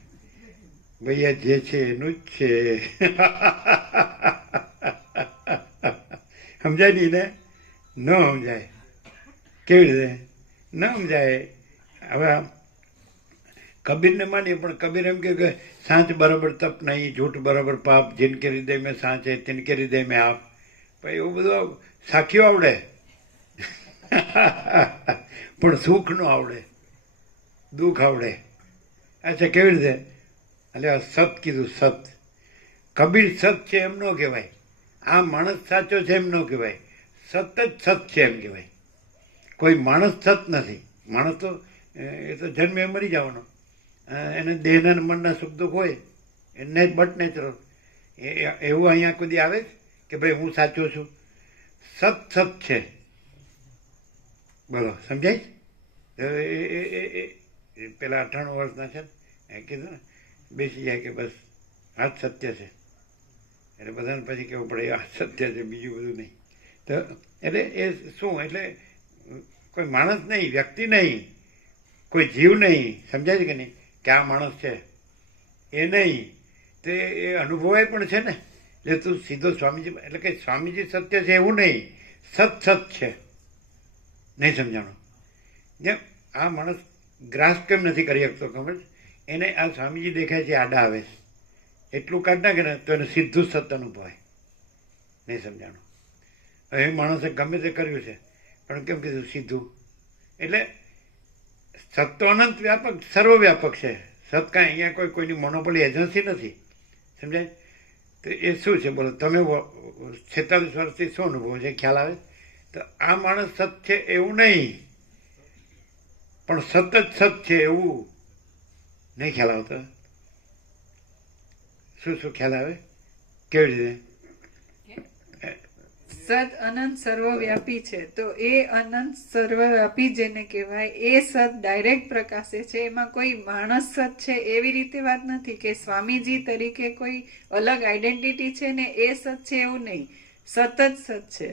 ભાઈ, આ જે છે એનું જ છે. સમજાય નહીં ને? ન સમજાય. કેવી રીતે ન સમજાય? હવે કબીરને માનીએ, પણ કબીર એમ કે સાંચ બરાબર તપ નહીં, જૂઠ બરાબર પાપ, જિનકે હૃદય મેં સાંચ હે તિનકે હૃદય મેં આપ. ભાઈ એવું બધું સાખ્યું આવડે, પણ સુખ ન આવડે, દુઃખ આવડે. અચ્છા કેવી રીતે? એટલે સત કીધું, સત. કબીર સત છે એમ ન કહેવાય, આ માણસ સાચો છે એમ ન કહેવાય, સત જ સત છે એમ કહેવાય. કોઈ માણસ સત નથી. માણસ તો એ તો જન્મે મરી જવાનો, એને દેહના મનના સુખ દુઃખ હોય, એને બટ નેચરલ. એવું અહીંયા કોઈ આવે કે ભાઈ હું સાચો છું? સત સત છે. બોલો, સમજાય? એ પેલા 98 વર્ષના છે ને એ કીધું ને, બેસી જાય કે બસ આ જ સત્ય છે. એટલે બધાને પછી કહેવું પડે આ સત્ય છે, બીજું બધું નહીં. તો એટલે એ શું, એટલે કોઈ માણસ નહીં, વ્યક્તિ નહીં, કોઈ જીવ નહીં. સમજાય છે કે નહીં? કે આ માણસ છે એ નહીં. તો એ અનુભવાય પણ છે ને. એટલે તું સીધો સ્વામીજી, એટલે કે સ્વામીજી સત્ય છે એવું નહીં, સત સત છે. નહીં સમજાણું? જેમ આ માણસ ગ્રાસ કેમ નથી કરી શકતો ખબર? એને આ સ્વામીજી દેખાય છે આડા આવે છે, એટલું કાઢ નાખે ને તો એને સીધું સત અનુભવાય. નહીં સમજાણું? હવે એ માણસે ગમે તે કર્યું છે, પણ કેમ કીધું સીધું? એટલે સત તો અનંત વ્યાપક, સર્વવ્યાપક છે. સત કાંઈ અહીંયા કોઈની મોનોપોલી એજન્સી નથી. સમજાય? તો એ શું છે બોલો? તમે 46 વર્ષથી શું અનુભવ છે, ખ્યાલ આવે? તો આ માણસ સત છે એવું નહીં, પણ સતત સત છે એવું નહીં. ખ્યાલ આવતો? શું શું ખ્યાલ આવે? કેવી રીતે? સદ અનંત સર્વવ્યાપી છે, તો એ અનંત સર્વવ્યાપી જેને કહેવાય એ સદ ડાયરેક્ટ પ્રકાશે છે. એમાં કોઈ માણસ સત છે એવી રીતે વાત નથી કે સ્વામીજી તરીકે કોઈ અલગ આઈડેન્ટિટી છે ને એ સત છે એવું નહીં. સતત સત છે.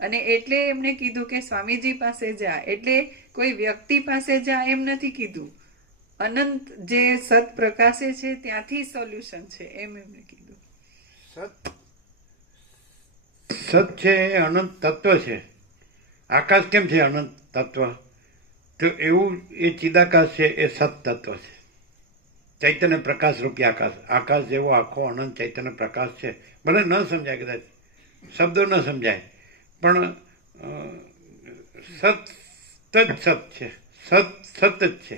અને એટલે એમને કીધું કે સ્વામીજી પાસે જા, એટલે કોઈ વ્યક્તિ પાસે જા એમ નથી કીધું. અનંત જે સત પ્રકાશે છે ત્યાંથી સોલ્યુશન છે એમ એમને કીધું. સત છે એ અનંત તત્વ છે. આકાશ કેમ છે અનંત તત્વ? તો એવું એ ચિદાકાશ છે એ સત તત્વ છે. ચૈતન્ય પ્રકાશ રૂપી આકાશ, આકાશ જેવો આખો અનંત ચૈતન્ય પ્રકાશ છે. ભલે ન સમજાય, કદાચ શબ્દો ન સમજાય, પણ સત જ સત છે, સત જ છે.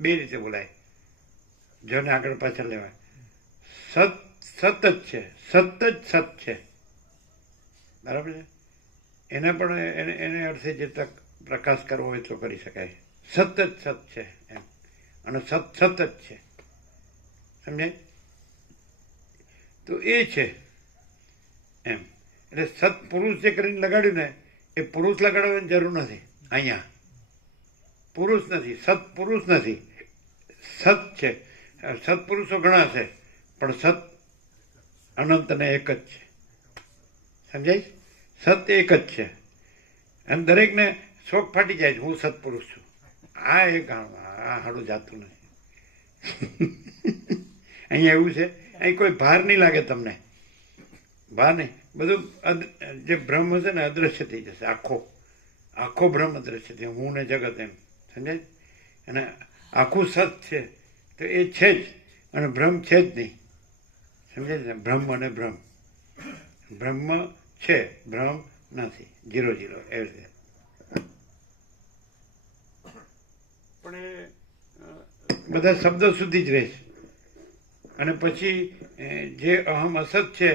બે રીતે બોલાય, જોને આગળ પાછળ લેવાય. સત જ છે, સત જ સત છે. બરાબર છે? એને પણ એને અર્થે જે પ્રકાશ કરવો હોય તો કરી શકાય. સત જ સત છે એમ, અને સત સત જ છે. સમજાય? તો એ છે એમ. એટલે સત પુરુષ જે કરીને લગાડ્યું ને એ પુરુષ લગાડવાની જરૂર નથી. અહીંયા પુરુષ નથી, સત પુરુષ નથી, સત છે. સત્પુરુષો ઘણા છે, પણ સત અનંતને એક જ છે. સમજાય? સત એક જ છે. અને દરેકને શોખ ફાટી જાય છે હું સત્પુરુષ છું. આ એક આ હાડું જાતું નથી. અહીંયા એવું છે, અહીં કોઈ ભાર નહીં લાગે તમને, ભાર નહીં. બધું જે બ્રહ્મ છે ને અદ્રશ્ય થઈ જશે. આખો બ્રહ્મ અદ્રશ્ય થઈ, હું ને જગત એમ. સમજાય? અને આખું સત છે તો એ છે જ, અને બ્રહ્મ છે જ નહીં. સમજાય છે? બ્રહ્મ અને બ્રહ્મ, બ્રહ્મ છે, ભ્રમ નથી. 0 0 એવી રીતે. પણ એ બધા શબ્દો સુધી જ રહે છે. અને પછી જે અહમ અસત છે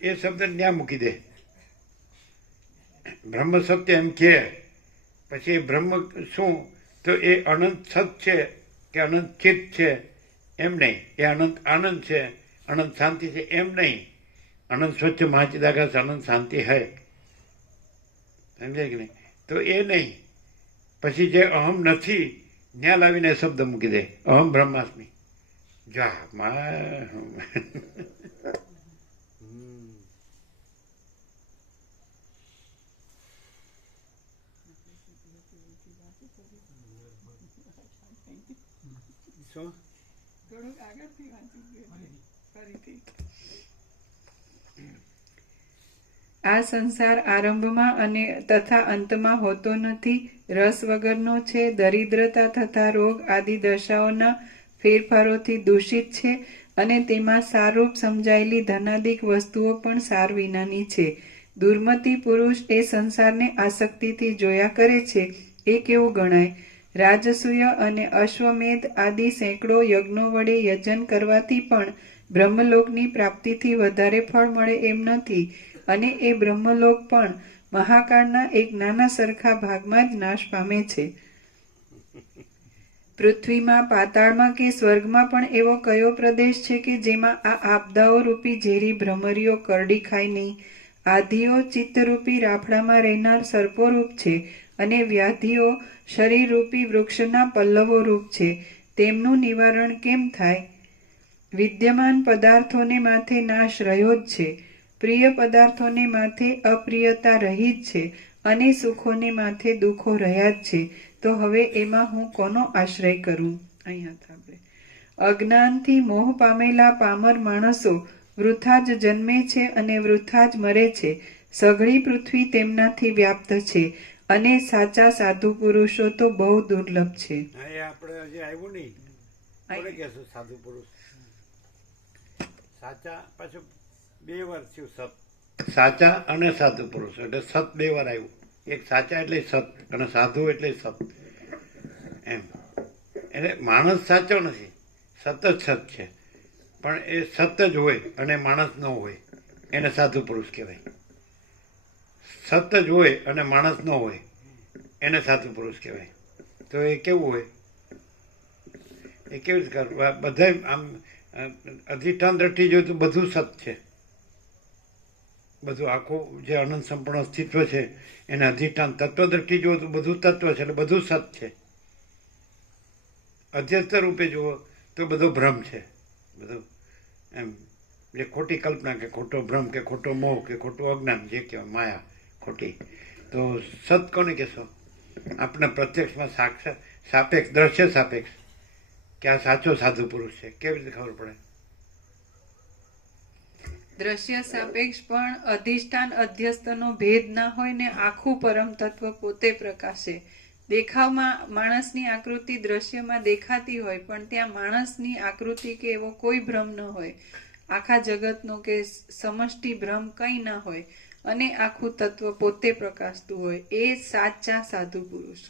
એ શબ્દ ત્યાં મૂકી દે. બ્રહ્મ સત્ય એમ કે પછી એ બ્રહ્મ શું, તો એ અનંત સત છે કે અનંત ચિત્ત છે એમ નહીં. એ અનંત આનંદ છે, અનંત શાંતિ છે એમ નહીં. અનંત સ્વચ્છ મહાચિદાકાશ અનંત શાંતિ હૈ, સમજાય કે નહીં? તો એ નહીં. પછી જે અહમ નથી ત્યાં લાવીને શબ્દ મૂકી દે, અહમ બ્રહ્માસ્મિ. જા શું આ સંસાર આરંભમાં અને તથા અંતમાં હોતો નથી, રસ વગરનો છે, દરિદ્રતા તથા રોગ આદિ દશાઓના ફેરફારોથી દૂષિત છે અને તેમાં સારરૂપ સમજાયેલી ધનાદિક વસ્તુઓ પણ સાર વિનાની છે. દુર્મતી પુરુષ એ સંસારને આસક્તિથી જોયા કરે છે એ કેવું ગણાય? રાજસૂય અને અશ્વમેધ આદિ સેંકડો યજ્ઞો વડે યજન કરવાથી પણ બ્રહ્મલોકની પ્રાપ્તિથી વધારે ફળ મળે એમ નથી, અને એ બ્રહ્મલોક પણ મહાકાળના એક નાના સરખા ભાગમાં જ નાશ પામે છે. પૃથ્વીમાં, પાતાળમાં કે સ્વર્ગમાં પણ એવો કયો પ્રદેશ છે કે જેમાં આ આપદાઓ રૂપી ઝેરી ભ્રમરીઓ કરડી ખાય નહીં? આધિઓ ચિત્તરૂપી રાફડામાં રહેનાર સર્પો રૂપ છે અને વ્યાધિઓ શરીરરૂપી વૃક્ષના પલ્લવો રૂપ છે. તેમનું નિવારણ કેમ થાય? વિદ્યમાન પદાર્થોને માથે નાશ રહ્યો જ છે, પ્રિય પદાર્થોને માથે અપ્રિયતા રહી જ છે, અને સુખોને માથે દુઃખો રહ્યા જ છે. તો હવે એમાં હું કોનો આશ્રય કરું? અહીંયા આપણે અજ્ઞાનથી મોહ પામેલા પામર માણસો વૃથા જ જન્મે છે અને વૃથા જ મરે છે. સઘળી પૃથ્વી તેમનાથી વ્યાપ્ત છે, અને સાચા સાધુ પુરુષો તો બહુ દુર્લભ છે. હા, એ આપણે હજી આવ્યું નહીં. કોને કહેશું સાધુ પુરુષ? સાચા પાછું 2 વાર થયું સત. સાચા અને સાધુ પુરુષ એટલે સત 2 વાર આવ્યું. એક સાચા એટલે સત અને સાધુ એટલે સત એમ. એટલે માણસ સાચો નથી, સત જ સત છે. પણ એ સત જ હોય અને માણસ ન હોય એને સાધુ પુરુષ કહેવાય. સત જ હોય અને માણસ ન હોય એને સાધુ પુરુષ કહેવાય. તો એ કેવું હોય? એ કેવી રીતે કરવું? બધા આમ અધિષ્ઠાન દ્રષ્ટિ જોયું તો બધું સત છે. બધું આખું જે અનંત સંપૂર્ણ અસ્તિત્વ છે એને અધિષ્ઠાન તત્વ દ્રષ્ટિ જુઓ તો બધું તત્વ છે, એટલે બધું સત છે. અધ્યસ્થ રૂપે જુઓ તો બધો ભ્રમ છે. બધું એમ જે ખોટી કલ્પના કે ખોટો ભ્રમ કે ખોટો મોહ કે ખોટું અજ્ઞાન જે કહેવાય માયા ખોટી. તો સત કોને કહેશો? આપણે પ્રત્યક્ષમાં સાપેક્ષ દ્રશ્ય સાપેક્ષ કે આ સાચો સાધુ પુરુષ છે. કેવી રીતે ખબર પડે? દ્રશ્ય સાપેક્ષ પણ અધિષ્ઠાન અધ્યસ્થનો ભેદ ના હોય ને આખું પરમ તત્વ પોતે પ્રકાશે. દેખાવમાં માણસની આકૃતિ દ્રશ્યમાં દેખાતી હોય, પણ ત્યાં માણસની આકૃતિ કે એવો કોઈ ભ્રમ ન હોય, આખા જગતનો કે સમષ્ટિ ભ્રમ કંઈ ના હોય, અને આખું તત્વ પોતે પ્રકાશતું હોય, એ સાચા સાધુ પુરુષ.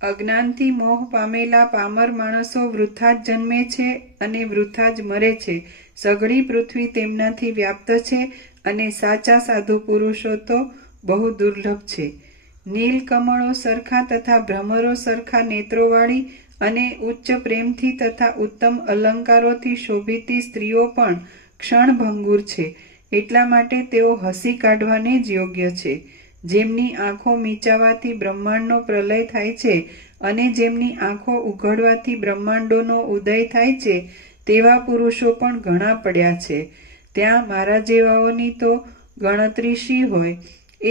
અજ્ઞાનથી મોહ પામેલા પામર માણસો વૃથા જ જન્મે છે અને વૃથા જ મરે છે. સઘળી પૃથ્વી તેમનાથી વ્યાપ્ત છે, અને સાચા સાધુ પુરુષો તો બહુ દુર્લભ છે. નીલ કમળો સરખા તથા ભ્રમરો સરખા નેત્રોવાળી અને ઉચ્ચ પ્રેમથી તથા ઉત્તમ અલંકારોથી શોભિતી સ્ત્રીઓ પણ ક્ષણભંગુર છે. એટલા માટે તેઓ હસી કાઢવાને જ યોગ્ય છે. જેમની આંખો મીચાવાથી બ્રહ્માંડનો પ્રલય થાય છે અને જેમની આંખો ઉઘડવાથી બ્રહ્માંડોનો ઉદય થાય છે, તેવા પુરુષો પણ ઘણા પડ્યા છે. ત્યાં મારા જેવાઓની તો ગણતરી શી હોય?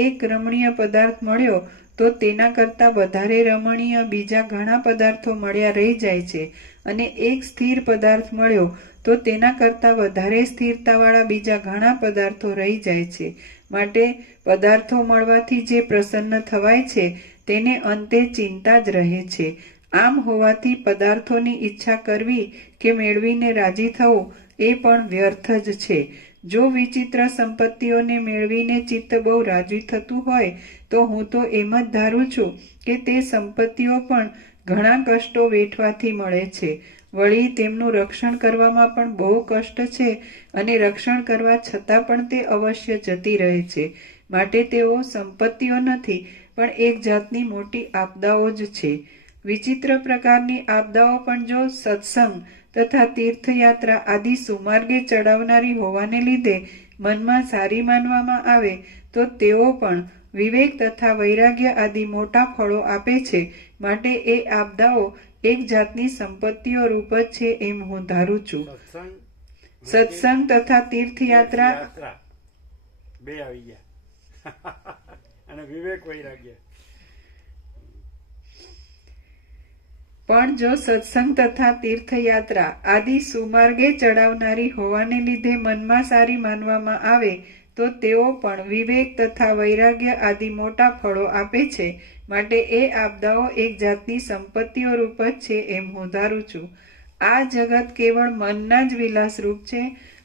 એક રમણીય પદાર્થ મળ્યો તો તેના કરતાં વધારે રમણીય બીજા ઘણા પદાર્થો મળ્યા રહી જાય છે, અને એક સ્થિર પદાર્થ મળ્યો તો તેના કરતાં વધારે સ્થિરતાવાળા બીજા ઘણા પદાર્થો રહી જાય છે. માટે પદાર્થો મળવાથી જે પ્રસન્ન થવાય છે તેને અંતે ચિંતા જ રહે છે. આમ હોવાથી પદાર્થોની ઈચ્છા કરવી કે મેળવીને રાજી થવું એ પણ વ્યર્થ જ છે. જો વિચિત્ર સંપત્તિઓને મેળવીને ચિત્ત બહુ રાજી થતું હોય તો હું તો એમ જ ધારું છું કે તે સંપત્તિઓ પણ ઘણા કષ્ટો વેઠવાથી મળે છે. વળી તેમનું રક્ષણ કરવામાં પણ બહુ કષ્ટ છે અને રક્ષણ કરવા છતાં પણ તે અવશ્ય જતી રહે છે. માટે તેઓ સંપત્તિઓ નથી, પણ એક જાતની મોટી આપદાઓ જ છે. વિચિત્ર પ્રકારની આપદાઓ પણ જો સત્સંગ તથા તીર્થયાત્રા આદિ સુમાર્ગે ચડાવનારી હોવાને લીધે મનમાં સારી માનવામાં આવે તો તેઓ પણ વિવેક તથા વૈરાગ્ય આદિ મોટા ફળો આપે છે. માટે એ આપદાઓ એક જાતની સંપત્તિઓ રૂપ જ છે એમ હું ધારું છું. સત્સંગ તથા તીર્થયાત્રા બે આવી ગયા અને વિવેક વૈરાગ્ય પણ જો સત્સંગ તથા તીર્થયાત્રા આદિ સુમાર્ગે ચડાવનારી હોવાને લીધે મનમાં સારી માનવામાં આવે તો તેઓ પણ વિવેક તથા વૈરાગ્ય આદિ મોટા ફળો આપે છે. માટે એ આપદાઓ એક જાતની સંપત્તિઓ રૂપ જ છે એમ હું ધારું છું. આ જગત કેવળ મનના જ વિલાસરૂપ છે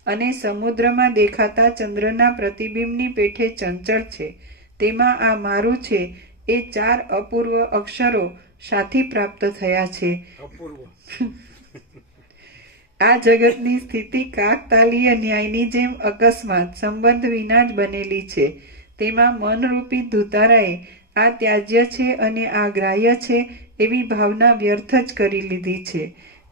અને સમુદ્રમાં દેખાતા ચંદ્રના પ્રતિબિંબની પેઠે ચંચળ છે. તેમાં આ મારું છે એ 4 અપૂર્વ અક્ષરો શાથી પ્રાપ્ત થયા છે. આ જગતની સ્થિતિ કાકતાલીય ન્યાયની જેમ અકસ્માત સંબંધ વિના જ બનેલી છે. તેમાં મનરૂપી ધુતારાએ આ ત્યાજ્ય છે અને આ ગ્રાહ્ય છે એવી ભાવના વ્યર્થ જ કરી લીધી છે.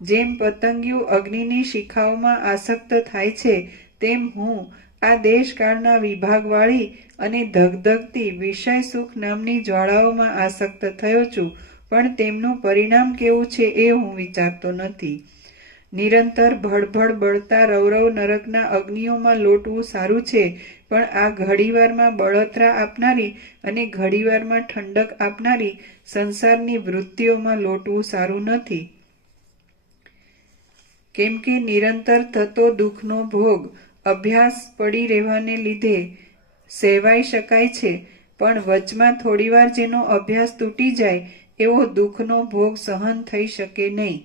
જેમ પતંગિયું અગ્નિની શિખાઓમાં આસક્ત થાય છે તેમ હું આ દેશકાળના વિભાગવાળી અને ધગધગતી વિષય સુખ નામની જ્વાળાઓમાં આસક્ત થયો છું. પણ તેમનું પરિણામ કેવું છે એ હું વિચારતો નથી. નિરંતર ભડભડ બળતા રવરવ નરકના અગ્નિઓમાં લોટવું સારું છે, પણ આ ઘડીવારમાં બળતરા આપનારી અને ઘડીવારમાં ઠંડક આપનારી સંસારની વૃત્તિઓમાં લોટવું સારું નથી. કેમ કે નિરંતર થતો દુઃખનો ભોગ અભ્યાસ પડી રહેવાને લીધે સહેવાઈ શકાય છે, પણ વચમાં થોડીવાર જેનો અભ્યાસ તૂટી જાય એવો દુઃખનો ભોગ સહન થઈ શકે નહીં.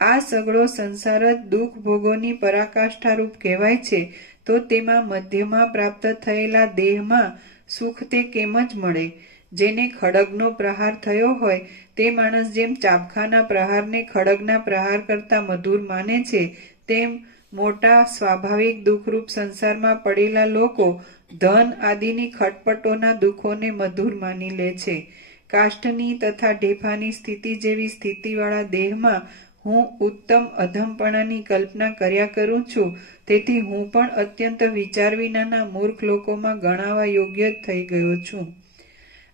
આ સગળો સંસાર જ દુઃખ ભોગોની પરાકાષ્ઠારૂપ કહેવાય છે. તો તેમાં મધ્યમાં પ્રાપ્ત થયેલા દેહમાં સુખ તે કેમ જ મળે? જેને ખડગનો પ્રહાર થયો હોય તે માણસ જેમ ચાબખાના પ્રહારને ખડગના પ્રહાર કરતા મધુર માને છે, તેમ મોટા સ્વાભાવિક દુઃખરૂપ સંસારમાં પડેલા લોકો ધન આદિની ખટપટોના દુઃખોને મધુર માની લે છે. કાષ્ઠની તથા ઢેફાની સ્થિતિ જેવી સ્થિતિવાળા દેહમાં હું ઉત્તમ અધમપણાની કલ્પના કર્યા કરું છું. તેથી હું પણ અત્યંત વિચાર વિનાના મૂર્ખ લોકોમાં ગણાવા યોગ્ય જ થઈ ગયો છું.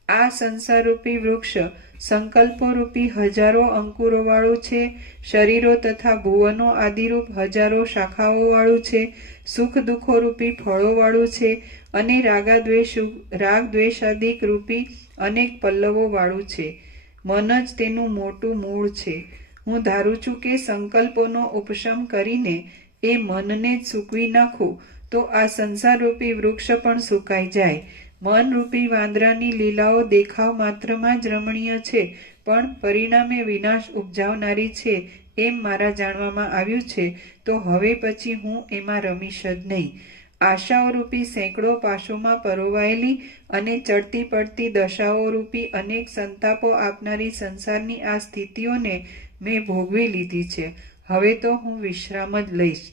આ સંસારરૂપી વૃક્ષ સંકલ્પોરૂપી હજારો અંકુરોવાળું છે. શરીરો તથા ભુવનો આદિરૂપ હજારો શાખાઓવાળું છે. સુખ દુઃખોરૂપી ફળોવાળું છે અને રાગ દ્વેષાદિક રૂપી અનેક પલ્લવોવાળું છે. મન જ તેનું મોટું મૂળ છે. હું ધારું છું કે સંકલ્પોનો ઉપશમ કરીને એ મનને જ સૂકવી નાખું તો આ સંસારરૂપી વૃક્ષ પણ સુકાઈ જાય. મનરૂપી વાંદરાની લીલાઓ દેખાવ માત્રમાં જ રમણીય છે, પણ પરિણામે વિનાશ ઉપજાવનારી છે એમ મારા જાણવામાં આવ્યું છે. તો હવે પછી હું એમાં રમીશ જ નહીં. આશાઓરૂપી સેંકડો પાશોમાં પરોવાયેલી અને ચડતી પડતી દશાઓરૂપી અનેક સંતાપો આપનારી સંસારની આ સ્થિતિઓને મેં ભોગવી લીધી છે. હવે તો હું વિશ્રામ જ લઈશ.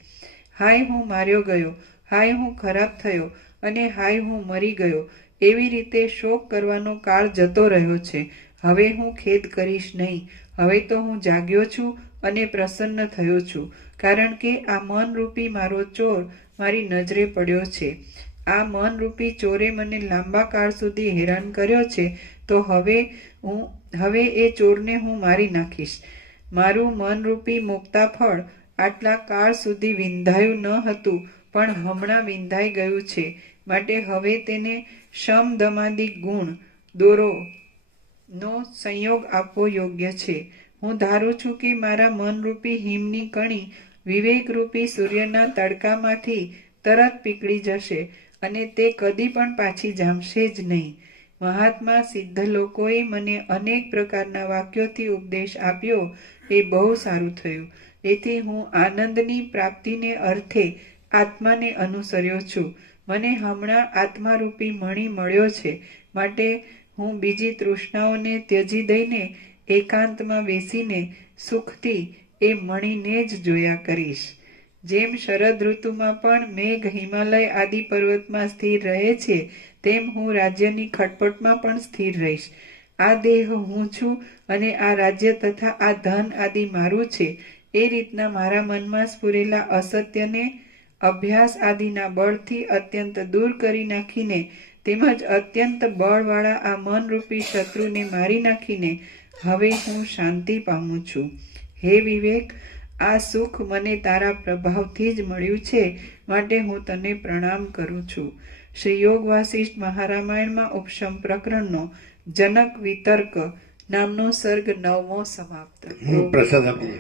હાય હું માર્યો ગયો, હાય હું ખરાબ થયો અને હાય હું મરી ગયો, એવી રીતે શોક કરવાનો કાળ જતો રહ્યો છે. હવે હું ખેદ કરીશ નહીં. હવે તો હું જાગ્યો છું અને પ્રસન્ન થયો છું, કારણ કે આ મનરૂપી મારો ચોર મારી નજરે પડ્યો છે. આ મનરૂપી ચોરે મને લાંબા કાળ સુધી હેરાન કર્યો છે. તો હવે એ ચોરને હું મારી નાખીશ. મારું મનરૂપી મુક્તાફળ આટલા કાળ સુધી વિંધાયું ન હતું, પણ હમણાં વિંધાઈ ગયું છે. માટે હવે તેને શમ દમાદિક ગુણ દોરો નો સંયોગ આપવો યોગ્ય છે. હું ધારું છું કે મારા મનરૂપી હિમની કણી વિવેકરૂપી સૂર્યના તડકામાંથી તરત પીકળી જશે અને તે કદી પણ પાછી જામશે જ નહીં. મહાત્મા સિદ્ધ લોકોએ મને અનેક પ્રકારના વાક્યોથી ઉપદેશ આપ્યો, એ બહુ સારું થયું. એથી હું આનંદની પ્રાપ્તિને અર્થે આત્માને અનુસર્યો છું. મને હમણાં આત્મારૂપી મણિ મળ્યો છે, માટે હું બીજી તૃષ્ણાઓને ત્યજી દઈને એકાંતમાં બેસીને સુખથી એ મણિને જ જોયા કરીશ. જેમ શરદ ઋતુમાં પણ મેઘ હિમાલય આદિ પર્વતમાં સ્થિર રહે છે, તેમ હું રાજ્યની ખટપટમાં પણ સ્થિર રહીશ. આ દેહ હું છું અને આ રાજ્ય તથા આ ધન આદિ મારું છે. એ રીતના મારા મનમાં સ્ફુરેલા અસત્યને અભ્યાસ આદિના બળથી અત્યંત દૂર કરી નાખીને તેમજ અત્યંત બળવાળા આ મનરૂપી શત્રુને મારી નાખીને હવે હું શાંતિ પામું છું. હે વિવેક, આ સુખ મને તારા પ્રભાવથી જ મળ્યું છે, માટે હું તને પ્રણામ કરું છું. શ્રી યોગ વાસિષ્ઠ મહારામાયણમાં ઉપશમ પ્રકરણનો જનક વિતર્ક નામનો સર્ગ 9મો સમાપ્ત. હું પ્રસાદ આપું.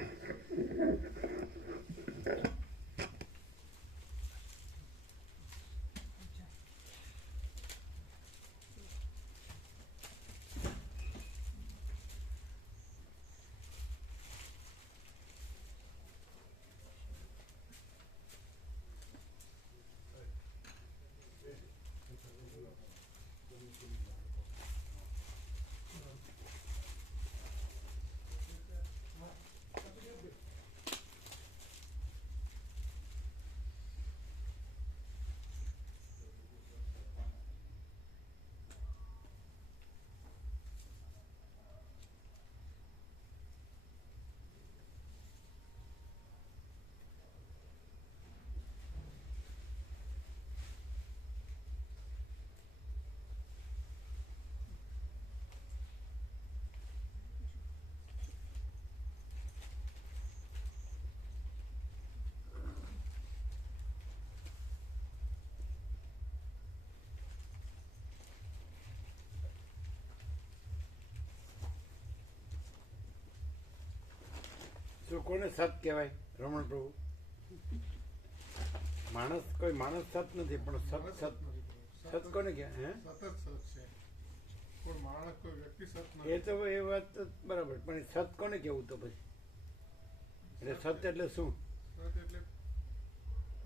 તો કોને સત કહેવાય? રમણ પ્રભુ, માણસ કોઈ માણસ સત નથી, પણ સત સત સત કોને કહેવાય? સતત સત છે, કોઈ માણસ કોઈ વ્યક્તિ સત હે, એ તો એ વાત તો બરાબર, પણ એ સત કોને કહેવું? તો પછી એટલે સત એટલે શું? સત એટલે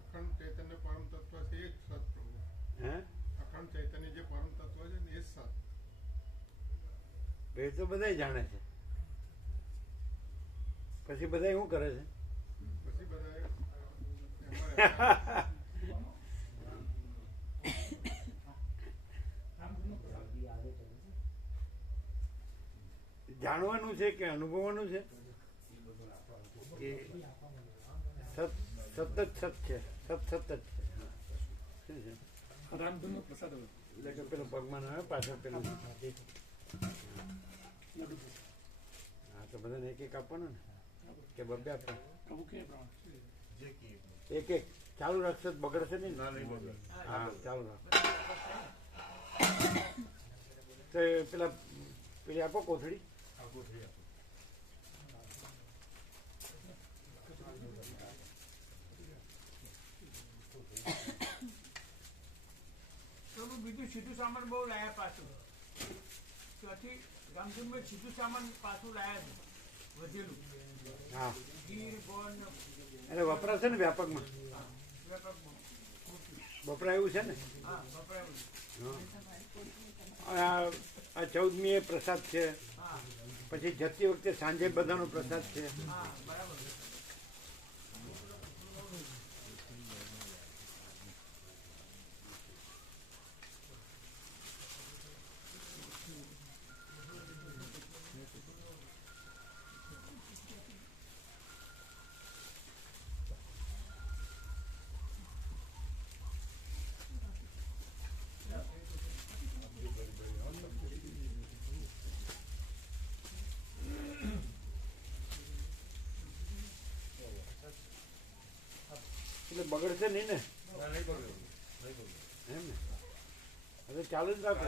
અખંડ ચૈતન્ય પરમ તત્વ છે, એ જ સત પ્રભુ. હે, અખંડ ચૈતન્ય જે પરમ તત્વ છે ને, એ જ સત. એ તો બધા જાણે છે. પછી બધા શું કરે છે? પછી બધા જાણવાનું છે કે અનુભવવાનું છે? કે સત સત જ સત છે, સત સત જ છે. શું છે? રામધૂનનો પ્રસાદ હવે. એટલે કે પેલું પગમાં આવે પાછળ પેલું. હા, તો બધાને એક એક આપવાનું ને, કે બબ્બે આપવાનું? પ્રભુ કે પ્રમાણે એક એક ચાલુ રાખશે તો બગડશે નહીં ને? હા, ચાલુ રાખો. તો પેલી આપો કોથળી. પ્રભુ બીજું સીધું સામાન બહુ લાયા પાછું. ત્યાંથી રામધૂનમાં સીધું સામાન પાછું લાયા છે, વધેલું. હા, ગીર ગોળ ને એટલે વપરાશે ને વ્યાપકમાં? વ્યાપકમાં. વપરાયું છે ને? હા, વપરાયું. હા. આ 14મી એ પ્રસાદ છે, હા પછી જતી વખતે સાંજે બધાનો પ્રસાદ છે. હા, બરાબર. એટલે બગડશે નહીં ને? એમ ને? હવે ચાલુ જ રાખો.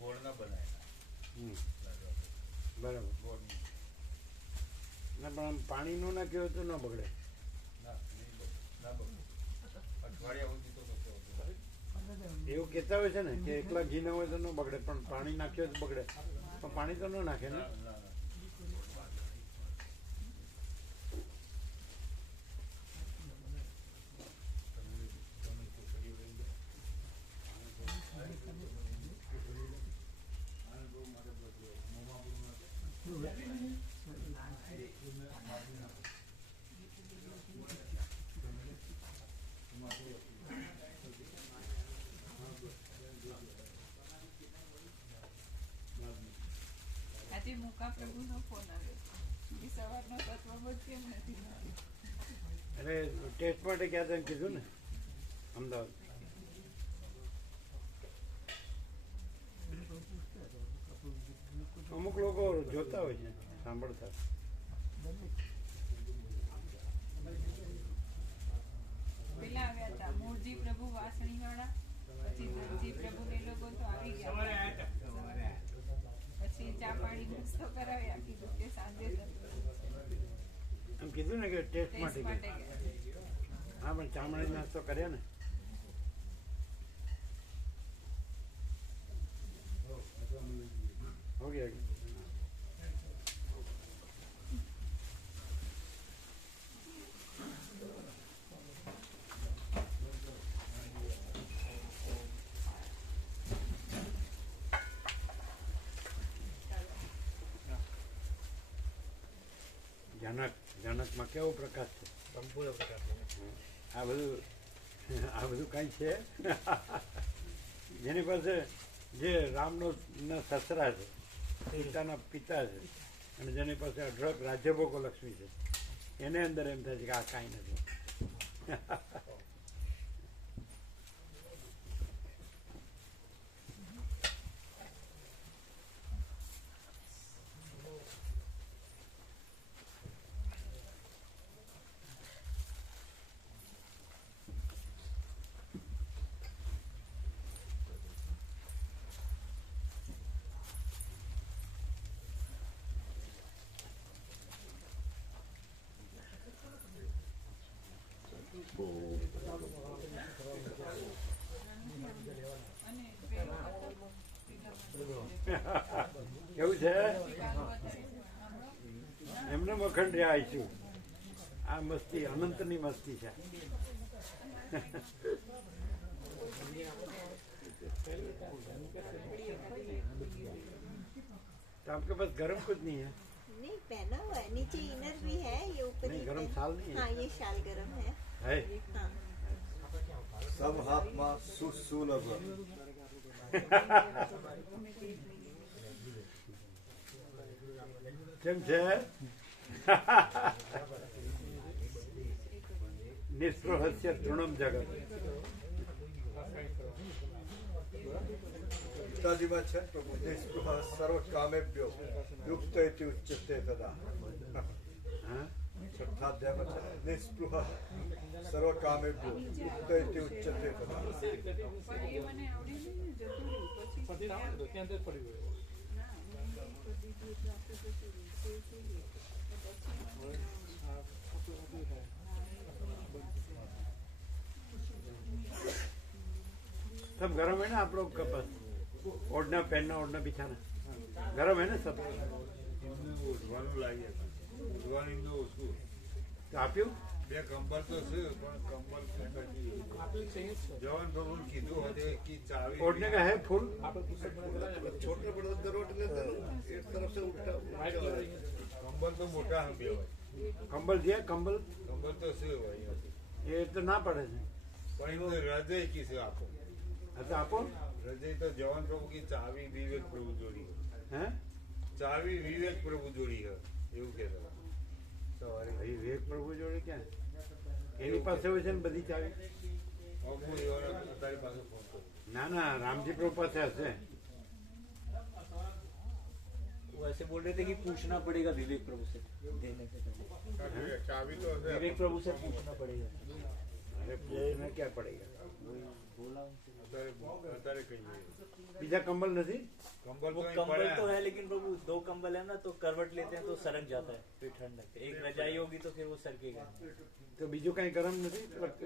ગોળના બનાવેલા હમ, લાડવા. બરાબર. ગોળની. ના પણ આમ પાણીનું નાખ્યું હોય તો ન બગડે. ના નહીં બગડે. ના બગડે. અઠવાડિયા સુધી તો કશો વાંધો નહીં. એવું કહેતા હોય છે ને કે એકલા ઘી ન હોય તો ન બગડે, પણ પાણી નાખ્યું હોય તો બગડે. પણ પાણી તો ન નાખે ને. ના, ના, ના. તમે ખીચડી લઈ જાઓ. આજે મુકા પ્રભુનો ફોન આવ્યો એ સવારનો તત્વબોધ કેમ નથી આવ્યો? અરે ટેસ્ટ માટે ક્યાં હતા એમ કીધું ને અમદાવાદ. અમુક લોકો જોતા હોય છે, સાંભળતા. પેલા આવ્યા હતા મૂળજી પ્રભુ વાસણી વાળા, પછી ધનજી પ્રભુ ને લોકો તો આવી સવારે ગયા આવ્યા હતા. સવારે આવ્યા. પછી ચા પાણી નાસ્તો કરાવ્યા, કીધું કે સાંજે એમ કીધું ને કે ટેસ્ટ ટેસ્ટ માટે માટે ગયા. ગયા. હા પણ ચામડી નાસ્તો કર્યા ને. હો ગયા. જનકમાં કેવો પ્રકાશ છે, સંપૂર્ણ પ્રકાશ. આ બધું કાંઈ છે જેની પાસે જે રામનો ના સસરા છે, સીતાના પિતા છે, અને જેની પાસે અઢળક રાજ્યભોગો લક્ષ્મી છે, એને અંદર એમ થાય છે કે આ કાંઈ નથી. કેવું છે એમને મખણ રહ્યા આવીશું. આ મસ્તી અનંતની મસ્તી છે. तो आपके पास गर्म कुछ नहीं है? नहीं पहना हुआ है, नीचे इनर भी है, ये ऊपर नहीं, ही गरम पहन- शाल नहीं है? हाँ ये शाल गरम है। है हाँ सब हाथમાં સુલભ કેમ છે? નિસ્પૃહસ્ય તૃણમ જગત. ગીતાજીમાં છે ને પ્રભુ નિસ્પૃહ સર્વ કામેભ્યો યુક્ત ઇતિ ઉચ્યતે તદા. હા? છઠ્ઠા અધ્યાયમાં છે ને, નિસ્પૃહ સર્વ કામેભ્યો યુક્ત ઇતિ ઉચ્યતે તદા. પણ એ મને આવડે નહીં ને, જતું રહ્યું. પછી ના, હું કરી દીધું એટલે આપણે જતું રહ્યું. સેવ થઈ ગયું. તો પછી મને ના આવડે. सब गरम है ना आप लोग का पास? ओढ़ना पहनना ओढ़ना बिछाना गरम है ना सब? એમને ઓઢવાનું લાગી હતા. ઓઢવાનું એમને ઓછું. तो આપ્યું? બે કંબલ તો છે પણ કંબલ જવાન પ્રભુ કીધું હતું કે ચાવી ओढ़ने का है फूल? छोटे बड़े दरोट लेते हैं ना, एक तरफ से उल्टा કંબલ તો મોટા હંબે હોય. कंबल दिया कंबल? કંબલ તો છે હોય ये तो ना पड़े છે. પણ એમને હૃદય કી છે આપો. अच्छा आपो હૃદય તો જવાન પ્રભુ કી ચાવી વિવેક પ્રભુ જોડી हैं? ચાવી વિવેક પ્રભુ જોડી હે એવું કહેતા સવારે ભાઈ વિવેક પ્રભુ જોડે ક્યાં એની પાસે હોય છે ને બધી ચાવી? હું એવા તારી પાસે ફોન કરું. ના ના રામજી પ્રભુ પાસે હશે. वो ऐसे बोल रहे थे कि पूछना पड़ेगा विवेक प्रभु से देने से पहले। ચાવી તો હશે. विवेक प्रभु से पूछना पड़ेगा। अरे पूछना क्या पड़ेगा? અત્યારે કહીએ બીજા कंबल નથી? कंबल वो तो नहीं कंबल पड़े तो हैं। है लेकिन प्रभु 2 कंबल है ना तो करवट लेते हैं तो सरक जाता है फिर ठंड लगती है। एक रजाई होगी तो फिर वो सरकेगा। તો બીજું કઈ ગરમ નથી?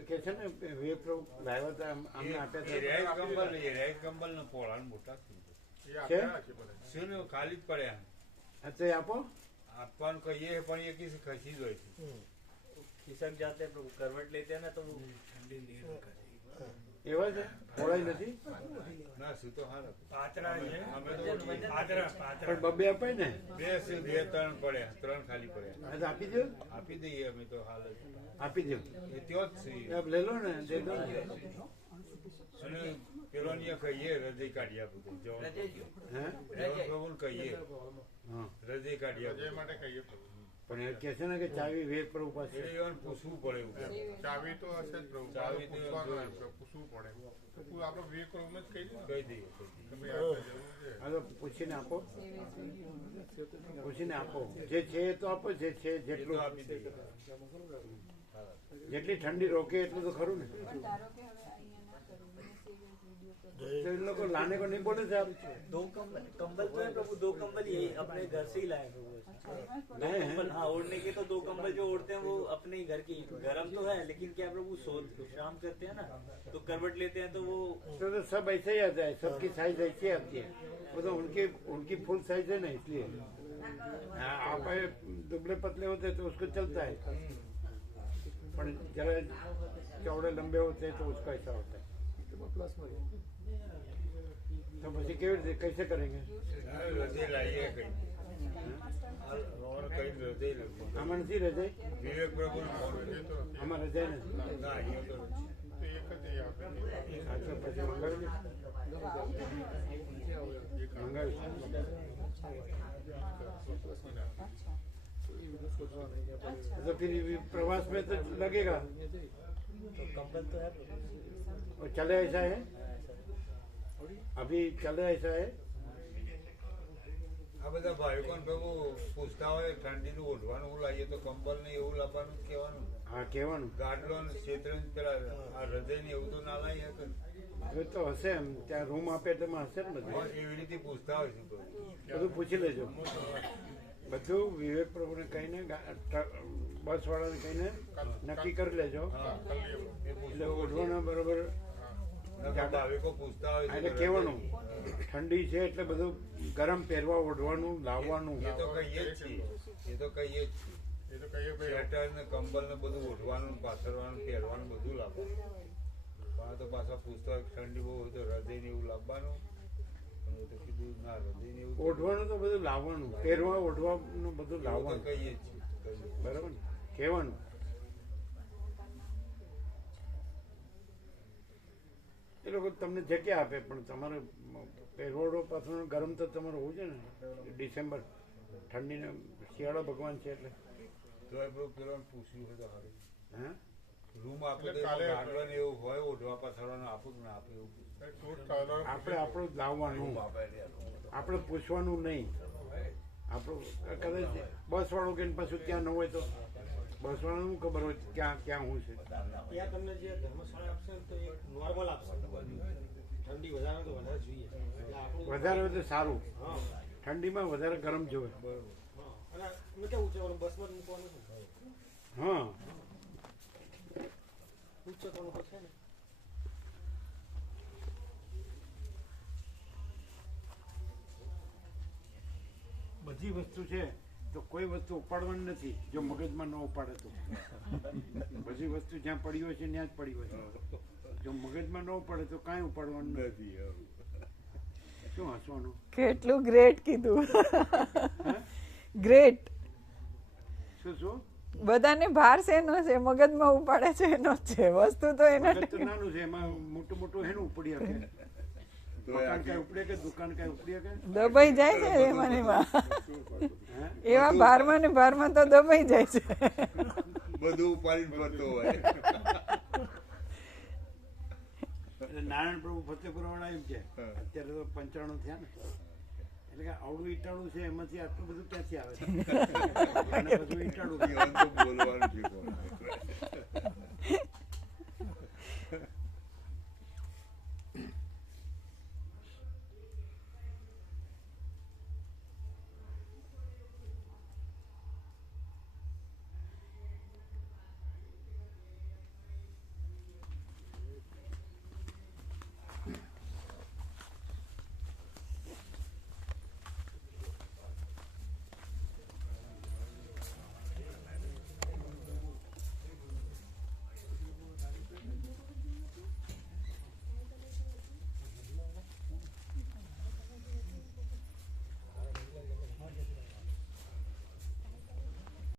કે છે ને વે પ્રભુ લાવ્યા હતા અમને આપ્યા ये હતા. रेड कंबल ये रेड कंबल न पोड़ा न मोटा थी એ આપ્યા છે બધા. सुन खाली જ પડ્યા હા તો એ આપો. આપવાનું કહીએ પણ એ કિસ ખસી જ હોય છે खिसक जाते हैं प्रभु। करवट लेते हैं ना तो वो એવા છે? ખોળાઈ નથી? ના શું તો હાલ પાતળા છે. અમે તો પણ બબે અપાય ને? બે ત્રણ પડ્યા 3 ખાલી પડ્યા હા તો આપી દો. આપી દઈએ અમે તો હાલ જ આપી દો. એ ત્યો જ છે આપ લઈ લો ને, દે દો ને. અને પેલો ને કહીએ હૃદય કાઢી આપું તો જો હે? પ્રભુને કહીએ હા. હૃદય કાઢી અજય આપું માટે કહીએ પ્રભુ. પણ એ કહે છે ને કે ચાવી વે પ્રભુ પાસે. એટલે એવાને પૂછવું પડે એવું છે. ચાવી તો હશે જ પ્રભુ. ચાવી તો પૂછવાનું જોઈએ. એમ કે પૂછવું પડે. તો આપણે વિવેક પ્રભુને જ કહી દઈએ. કહી દઈએ કે ભાઈ આપણે જરૂર છે. હા તો પૂછીને આપો. પૂછીને આપો. જે છે એ તો આપો. જે છે એ તો જેટલું આપી દઈએ જેટલી ઠંડી રોકે એટલું તો ખરું ને. तो इन लोग को लाने को नहीं बोले थे आप? 2 कंबल कंबल तो है प्रभु। 2 कंबल ये अपने घर से ही लाए प्रभु। 2 नए हैं? कंबल हाँ ओढ़ने के तो 2 कंबल जो ओढ़ते हैं वो अपने ही घर की। गर्म तो है लेकिन क्या प्रभु शाम करते हैं ना तो करवट लेते हैं तो वो तो सब ऐसे ही आता है. सबकी साइज ऐसी आती है. वो तो उनकी फुल साइज है ना इसलिए. हाँ, आप दुबले पतले होते तो उसको चलता है. पर जरा चौड़े लंबे होते हैं तो उसका ऐसा होता है. तो પછી કેવી રીતે कैसे करेंगे? હૃદય લાવીએ કઈ કઈ હૃદય લખો આમાં નથી રજાઈ? વિવેક પ્રભુ એ તો નથી. આમાં રજાઈ નથી. ના અહીંયા તો નથી. તો એક જ એ આપે. હા તો પછી મંગાવી લે. મંગાવી. तो फिर प्रवास में तो लगेगा. तो कंबल तो है प्रभु। और चले ऐसा है? अभी चले ऐसा है? આ બધા ભાવિકોને પ્રભુ પૂછતા હોય ઠંડીનું ઓઢવાનું એવું લાવીએ તો કંબલ ને એવું લાવવાનું જ કહેવાનું. હા કહેવાનું. ગાડલો ને ક્ષેત્ર પેલા આ હૃદય ને એવું તો ના લાવીએ કે હવે તો હશે એમ ત્યાં રૂમ આપે તેમાં હશે ને બધું. એવી રીતે પૂછતા હોય છે કોઈ. બધું પૂછી લેજો. બધું વિવેક પ્રભુને કહીને બસ વાળાને કહીને નક્કી કરી લેજો. હા એ એટલે પૂછવું ઓઢવાના બરોબર. પડશે. ભાવિકો પૂછતા હોય છે એટલે કે કહેવાનું ઠંડી છે એટલે બધું ગરમ પહેરવા ઓઢવાનું લાવવાનું. એ તો કહીએ જ છીએ એ તો કહીએ જ છીએ એ તો કહીએ ભાઈ સ્વેટર ને કંબલ ને બધું ઓઢવાનું પાથરવાનું પહેરવાનું બધું લાવવાનું. પણ આ તો પાછા પૂછતા હોય ઠંડી બહુ હોય તો હૃદય ને એવું લાવવાનું. પણ એ તો કીધું ના હૃદય ને એવું ઓઢવાનું તો બધું લાવવાનું. પહેરવા ઓઢવાનું બધું તો લાવવાનું. કહીએ જ છીએ. બરાબર ને? કહેવાનું. એ લોકો તમને જગ્યા આપે પણ તમારે પહેરવાડો પાછળ ગરમ તો તમારે હોવું છે ને. ડિસેમ્બર ઠંડીને શિયાળો ભગવાન છે એટલે. તો એ પેલું પેલાને પૂછ્યું હોય તો સારું. હા રૂમ આપે તો એટલે કાલે ગાડવા ને એવું હોય ઓઢવા પાથરવાનું આપું કે ના આપે એવું પૂછ્યું. ટૂર કલર આપણે આપણું જ લાવવાનું. આપણે પૂછવાનું નહીં. આપણું કદાચ બસ વાળું કે પાછું ત્યાં ન હોય તો બસ વાળાનું ખબર હોય ક્યાં ક્યાં હું છે. ત્યાં તમને જે ધર્મશાળા આપશે તો એક નોર્મલ આપશે. ઠંડી વધારે તો વધારે જોઈએ. એટલે આપણું વધારે હોય તો સારું. હા ઠંડીમાં વધારે ગરમ જોવે. હા. અને અમે કેવું છે બસમાં જ મૂકવાનું છે. હા ઉચ્ચ કરવું તો છે ને. બધી વસ્તુ છે તો કોઈ વસ્તુ ઉપાડવાની નથી જો મગજમાં ન ઉપાડે તો. બધી વસ્તુ જ્યાં પડી હોય છે ત્યાં જ પડી હોય છે. જો મગજમાં ન ઉપાડે તો કાંઈ ઉપાડવાનું નથી. શું હસવાનું? કેટલું ગ્રેટ કીધું. ગ્રેટ. શું શું? બધાને ભાર શેનો છે? મગજમાં ઉપાડે છે એનો જ છે. વસ્તુ તો એના મગજ તો નાનું છે એમાં મોટું મોટું હેનું ઉપડી શકે. મકાન કઈ ઉપડે કે દુકાન કઈ ઉપડી શકે? દબાઈ જાય છે એમાં ને એમાં. એવા ભારમાં ને ભારમાં તો દબાઈ જાય છે. બધું ઉપાડીને ફરતો હોય. એટલે નારાયણ પ્રભુ ફતેપુર વાળા એમ કે અત્યારે તો 95 થયા ને એટલે કે આવડું ઈટાળું છે એમાંથી આટલું બધું ક્યાંથી આવે છે? અને બધું ઈટાળું બોલવાનું છે